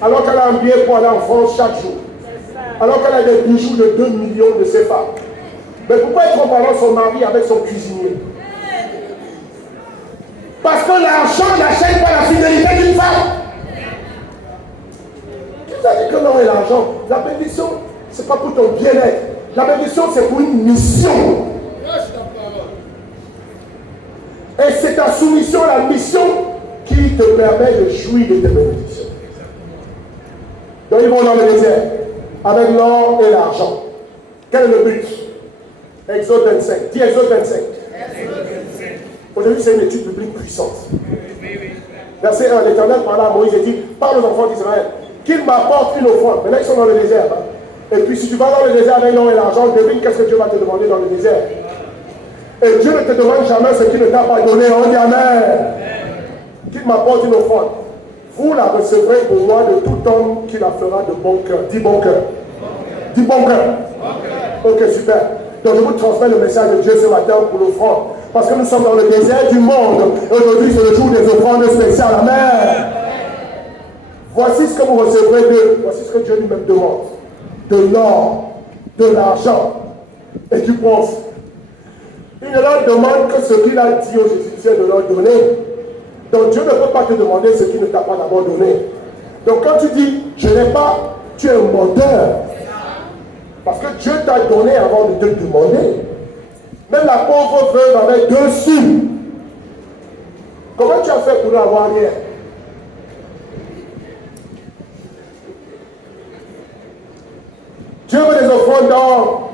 Alors qu'elle a un billet pour aller en France chaque jour. Alors qu'elle a des bijoux de 2 millions de CFA. Mais pourquoi elle trompe alors son mari avec son cuisinier? Parce que l'argent n'achète pas la fidélité d'une femme. Qui vous a dit que l'or et l'argent? La bénédiction, ce n'est pas pour ton bien-être. La bénédiction, c'est pour une mission. Et c'est ta soumission à la mission qui te permet de jouir de tes bénédictions. Donc ils vont dans le désert avec l'or et l'argent. Quel est le but? Exode 25. Dis Exode 25. Aujourd'hui, c'est une étude biblique puissante. Verset 1, l'Éternel parla à Moïse et dit, parle aux enfants d'Israël, qu'ils m'apportent une offrande. Maintenant, ils sont dans le désert. Et puis, si tu vas dans le désert avec l'or et l'argent, devine qu'est-ce que Dieu va te demander dans le désert. Et Dieu ne te demande jamais ce qu'il ne t'a pas donné. On dit Amen. Qu'il m'apporte une offrande. Vous la recevrez pour moi de tout homme qui la fera de bon cœur. Dis bon cœur. Dis bon cœur. Ok, super. Donc, je vous transmets le message de Dieu ce matin pour l'offrande. Parce que nous sommes dans le désert du monde. Aujourd'hui, c'est le jour des offrandes spéciales. Amen. Voici ce que vous recevrez d'eux. Voici ce que Dieu lui-même demande. De l'or, de l'argent. Et tu penses, il ne leur demande que ce qu'il a dit aux Égyptiens de leur donner. Donc Dieu ne peut pas te demander ce qu'il ne t'a pas d'abord donné. Donc quand tu dis, je n'ai pas, tu es un menteur. Parce que Dieu t'a donné avant de te demander. Même la pauvre veuve avait 2 sous. Comment tu as fait pour n'avoir rien? Dieu veut des offrandes d'or,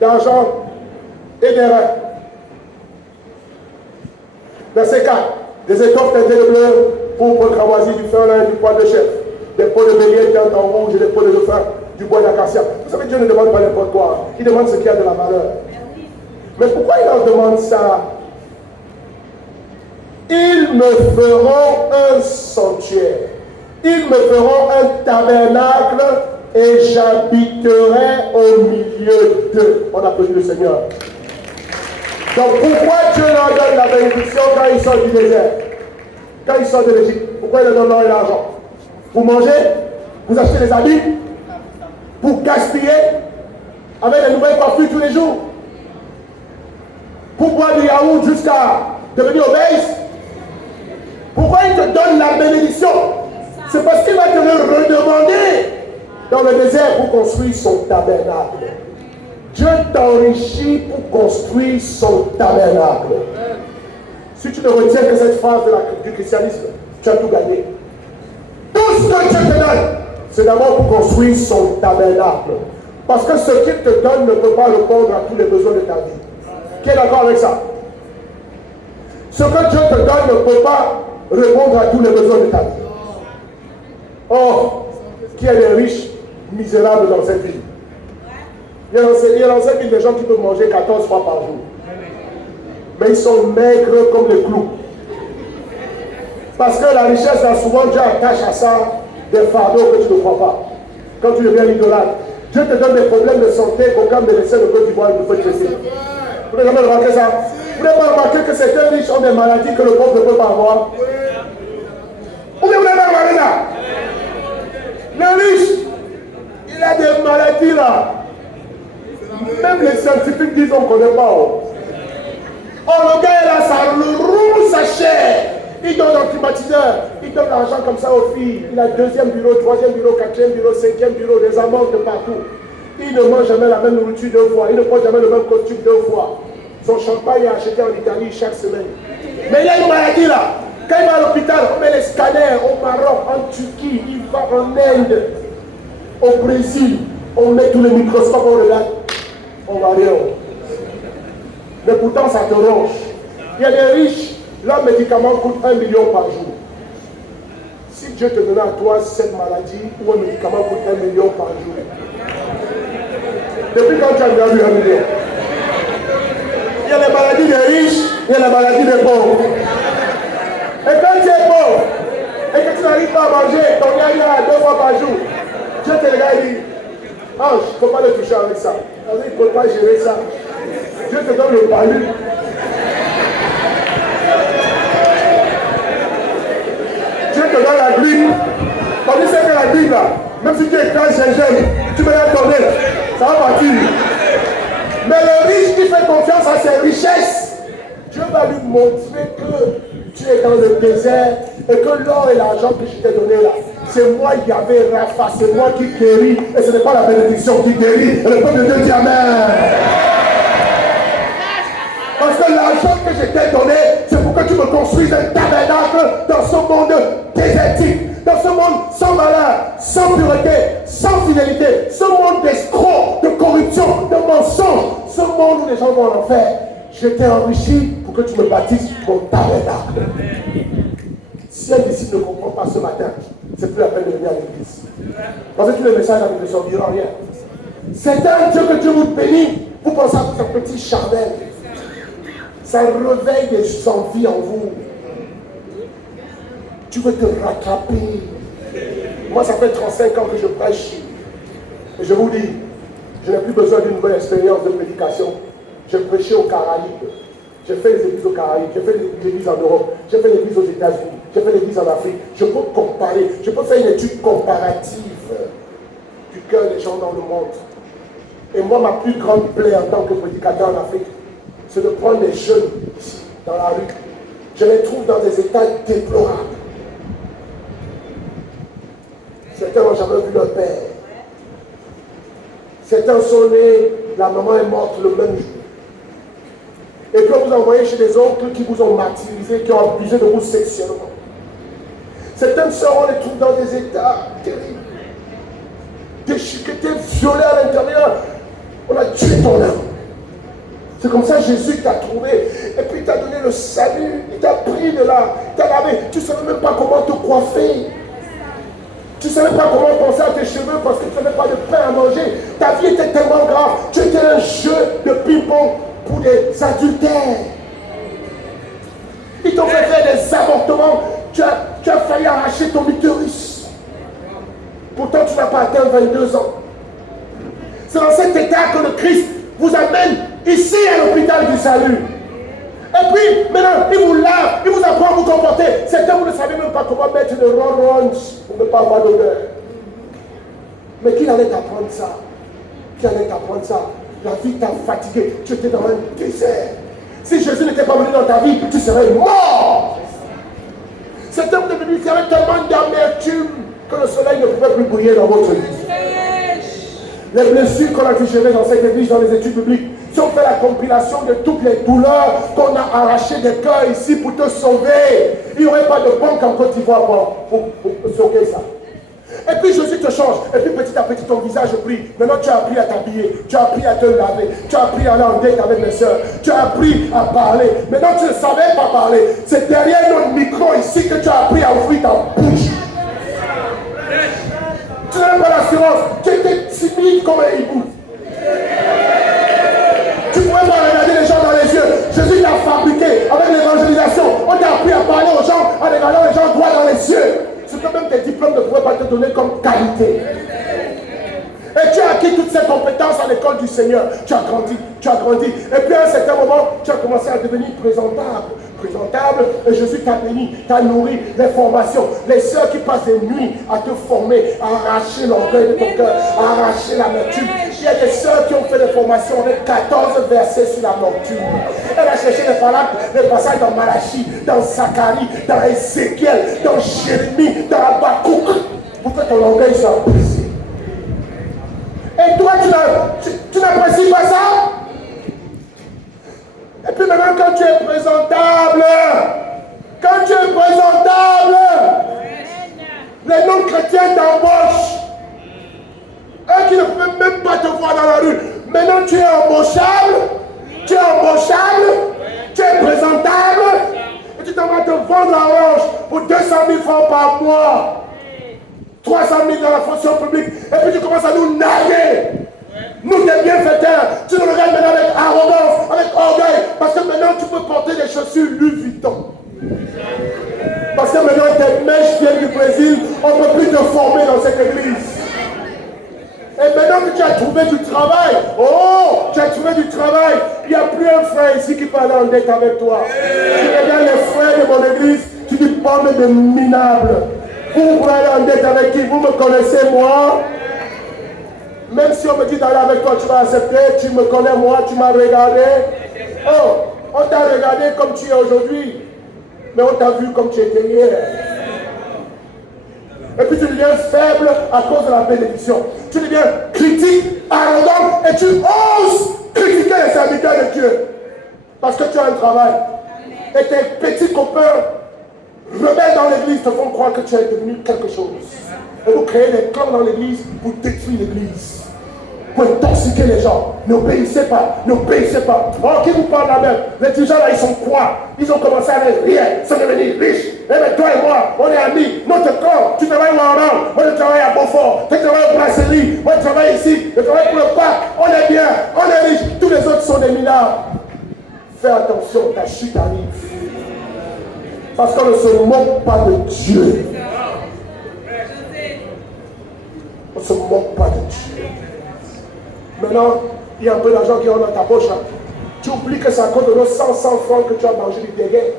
d'argent et des reins. Verset 4. Des étoffes teintées de bleu, pourpre, cramoisi, du fin lin, du poil de chèvre, des peaux de bélier teintes en rouge et des peaux de dauphin, du bois d'acacia. Vous savez, Dieu ne demande pas n'importe quoi. Il demande ce qui a de la valeur. Mais pourquoi il leur demande ça? Ils me feront un sanctuaire. Ils me feront un tabernacle et j'habiterai au milieu d'eux. On applaudit le Seigneur. Donc pourquoi Dieu leur donne la bénédiction quand ils sortent du désert? Quand ils sortent de l'Égypte, pourquoi il leur donne l'or et l'argent? Pour manger? Vous achetez des habits? Pour gaspiller? Avec des nouvelles coiffures tous les jours? Pour boire du yaourt jusqu'à devenir obèse? Pourquoi il te donne la bénédiction? C'est parce qu'il va te le redemander dans le désert pour construire son tabernacle. Dieu t'enrichit pour construire son tabernacle. Si tu ne retiens que cette phrase du christianisme, tu as tout gagné. Tout ce que Dieu te donne, c'est d'abord pour construire son tabernacle. Parce que ce qu'il te donne ne peut pas répondre à tous les besoins de ta vie. Qui est d'accord avec ça? Ce que Dieu te donne ne peut pas répondre à tous les besoins de ta vie. Or, qui est les riches misérables dans cette ville? Il y a dans cette ville des gens qui peuvent manger 14 fois par jour. Mais ils sont maigres comme les clous. Parce que la richesse, là, souvent, Dieu attache à ça des fardeaux que tu ne crois pas. Quand tu deviens idolâtre, Dieu te donne des problèmes de santé qu'aucun médecin de Côte d'Ivoire ne peut traiter. Vous n'avez jamais remarqué ça? Vous n'avez pas remarqué que certains riches ont des maladies que le pauvre ne peut pas avoir? Ou bien vous n'avez pas remarqué ça? Le riche, il a des maladies là. Même les scientifiques disent qu'on ne connaît pas. Oh, le gars est là, ça le roule sa chair. Il donne un climatiseur, il donne l'argent comme ça aux filles. Il a 2e bureau, 3e bureau, 4e bureau, 5e bureau, des amandes de partout. Il ne mange jamais la même nourriture 2 fois, il ne porte jamais le même costume 2 fois. Son champagne est acheté en Italie chaque semaine. Mais il a une maladie là. Quand il va à l'hôpital, on met les scanners au Maroc, en Turquie, il va en Inde, au Brésil, on met tous les microscopes, on regarde, on va rien. Mais pourtant ça te ronge. Il y a des riches, leurs médicaments coûtent 1 million par jour. Si Dieu te donnait à toi cette maladie où un médicament coûte 1 million par jour, depuis quand tu as déjà vu 1 million? Il y a les maladies des riches, il y a les maladies des pauvres. Et quand tu es pauvre, et que tu n'arrives pas à manger, ton gars est 2 fois par jour, Dieu te regarde et dit, ah, je ne peux pas le toucher avec ça. Il ne peut pas gérer ça. Dieu te donne le palu. Dieu te donne la grippe. Tandis que la grippe là, même si tu écrases gingembre, tu me la donner, ça va partir. Mais le riche qui fait confiance à ses richesses, Dieu va lui montrer que tu es dans le désert et que l'or et l'argent que je t'ai donné là, c'est moi Yahvé Rapha, c'est moi qui guéris et ce n'est pas la bénédiction qui guérit. Et le peuple de Dieu dit Amen. Parce que l'argent que je t'ai donné, c'est pour que tu me construises un tabernacle dans ce monde désertique, dans ce monde sans valeur, sans pureté, sans fidélité, ce monde d'escrocs, de corruption, de mensonges, ce monde où les gens vont en enfer. Je t'ai enrichi pour que tu me bâtisses mon tabernacle. Si un disciple ne comprend pas ce matin, c'est plus la peine de venir à l'église. Parce que tous les messages ne serviront à rien. C'est un Dieu que Dieu vous bénit. Vous pensez à votre petit charnel. Ça réveille des envies en vous. Tu veux te rattraper. Moi, ça fait 35 ans que je prêche. Et je vous dis, je n'ai plus besoin d'une nouvelle expérience de prédication. J'ai prêché aux Caraïbes. J'ai fait les églises aux Caraïbes. J'ai fait les églises en Europe. J'ai fait l'église aux États-Unis. J'ai fait l'église en Afrique. Je peux comparer. Je peux faire une étude comparative du cœur des gens dans le monde. Et moi, ma plus grande plaie en tant que prédicateur en Afrique, c'est de prendre les jeunes ici, dans la rue. Je les trouve dans des états déplorables. Certains n'ont jamais vu leur père. Certains sont nés, la maman est morte le même jour. Et puis on vous envoyez chez des oncles qui vous ont martyrisé, qui ont abusé de vous sexuellement. Certaines sœurs, on les trouve dans des états terribles. Déchiquetés, violés à l'intérieur. On a tué ton âme. C'est comme ça que Jésus t'a trouvé. Et puis il t'a donné le salut. Il t'a pris de là. Il t'a lavé. Tu ne savais même pas comment te coiffer. Tu ne savais pas comment penser à tes cheveux parce que tu n'avais pas de pain à manger. Ta vie était tellement grave. Tu étais un jeu de ping-pong pour des adultères. Ils t'ont fait faire des avortements. Tu as failli arracher ton utérus. Pourtant, tu n'as pas atteint 22 ans. C'est dans cet état que le Christ vous amène ici à l'hôpital du salut. Et puis, maintenant, il vous lave, il vous apprend à vous comporter. Certains, vous ne savez même pas comment mettre le ronge pour ne pas avoir d'odeur. Mais qui allait t'apprendre ça? Qui allait t'apprendre ça? La vie t'a fatigué. Tu étais dans un désert. Si Jésus n'était pas venu dans ta vie, tu serais mort. Certains vous devenus qui avaient tellement d'amertume que le soleil ne pouvait plus briller dans votre vie. Les blessures qu'on a digérées dans cette église, dans les études bibliques, si on fait la compilation de toutes les douleurs qu'on a arrachées des cœurs ici pour te sauver, il n'y aurait pas de banque en Côte d'Ivoire pour sauver ça. Et puis Jésus te change, et puis petit à petit ton visage brille. Maintenant tu as appris à t'habiller, tu as appris à te laver, tu as appris à aller en date avec mes soeurs, tu as appris à parler. Maintenant tu ne savais pas parler. C'est derrière notre micro ici que tu as appris à ouvrir ta bouche. Tu n'avais pas l'assurance, tu étais timide comme un hibou. Tu ne pouvais pas regarder les gens dans les yeux. Jésus l'a fabriqué avec l'évangélisation. On t'a appris à parler aux gens en regardant les gens droit dans les yeux. C'est que même tes diplômes ne pouvaient pas te donner comme qualité. Et tu as acquis toutes ces compétences à l'école du Seigneur. Tu as grandi, tu as grandi. Et puis à un certain moment, tu as commencé à devenir présentable. Présentable, et Jésus t'a béni, t'a nourri, les formations, les sœurs qui passent des nuits à te former, à arracher l'orgueil de ton cœur, à arracher l'amertume. Il y a des sœurs qui ont fait des formations avec 14 versets sur l'amertume. Elle a cherché les passages dans Malachie, dans Zacharie, dans Ézéchiel, dans Jérémie, dans Habakkuk, pour que ton orgueil soit brisé. Et toi, tu n'apprécies pas ça? Et puis maintenant, quand tu es présentable, les non-chrétiens t'embauchent. Eux qui ne peuvent même pas te voir dans la rue. Maintenant, tu es embauchable, tu es présentable, et tu t'en vas te vendre la roche pour 200 000 francs par mois, 300 000 dans la fonction publique, et puis tu commences à nous narguer. Nous, des bienfaiteurs, tu nous regardes maintenant avec arrogance, avec orgueil, parce que maintenant tu peux porter des chaussures Louis Vuitton. Parce que maintenant tes mèches viennent du Brésil, on ne peut plus te former dans cette église. Et maintenant que tu as trouvé du travail, il n'y a plus un frère ici qui parle en dette avec toi. Tu regardes les frères de mon église, tu dis bande de minables. Vous pouvez aller en dette avec qui? Vous me connaissez moi? Même si on me dit d'aller avec toi, tu vas accepter, tu me connais moi, tu m'as regardé. Oh, on t'a regardé comme tu es aujourd'hui, mais on t'a vu comme tu étais hier. Et puis tu deviens faible à cause de la bénédiction. Tu deviens critique, arrogant, et tu oses critiquer les serviteurs de Dieu. Parce que tu as un travail. Et tes petits copains rebelles dans l'église te font croire que tu es devenu quelque chose. Et vous créez des clans dans l'église pour détruire l'église. Pour intoxiquer les gens. N'obéissez pas. Oh, qui vous parle la même? Les dirigeants là, ils sont quoi? Ils ont commencé à rien, sans devenir riches. Et bien toi et moi, on est amis. Notre corps, tu travailles au Rwanda, moi je travaille à Beaufort, tu travailles au Brasserie, moi je travaille ici, je travaille pour le parc. On est bien, on est riches. Tous les autres sont des minards. Fais attention, ta chute arrive. Parce qu'on ne se moque pas de Dieu. On ne se moque pas de Dieu. Maintenant, il y a un peu d'argent qui rentre dans ta poche. Hein. Tu oublies que c'est à cause de nos 100 francs que tu as mangé du déguet.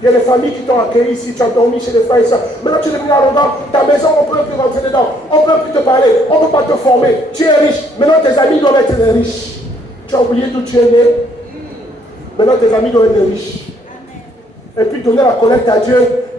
Il y a des familles qui t'ont accueilli ici, tu as dormi chez des frères et soeurs. Maintenant, tu es devenu arrogant. Ta maison, on ne peut plus rentrer dedans. On ne peut plus te parler. On ne peut pas te former. Tu es riche. Maintenant, tes amis doivent être des riches. Tu as oublié d'où tu es né. Maintenant, tes amis doivent être des riches. Et puis, donner la collecte à Dieu.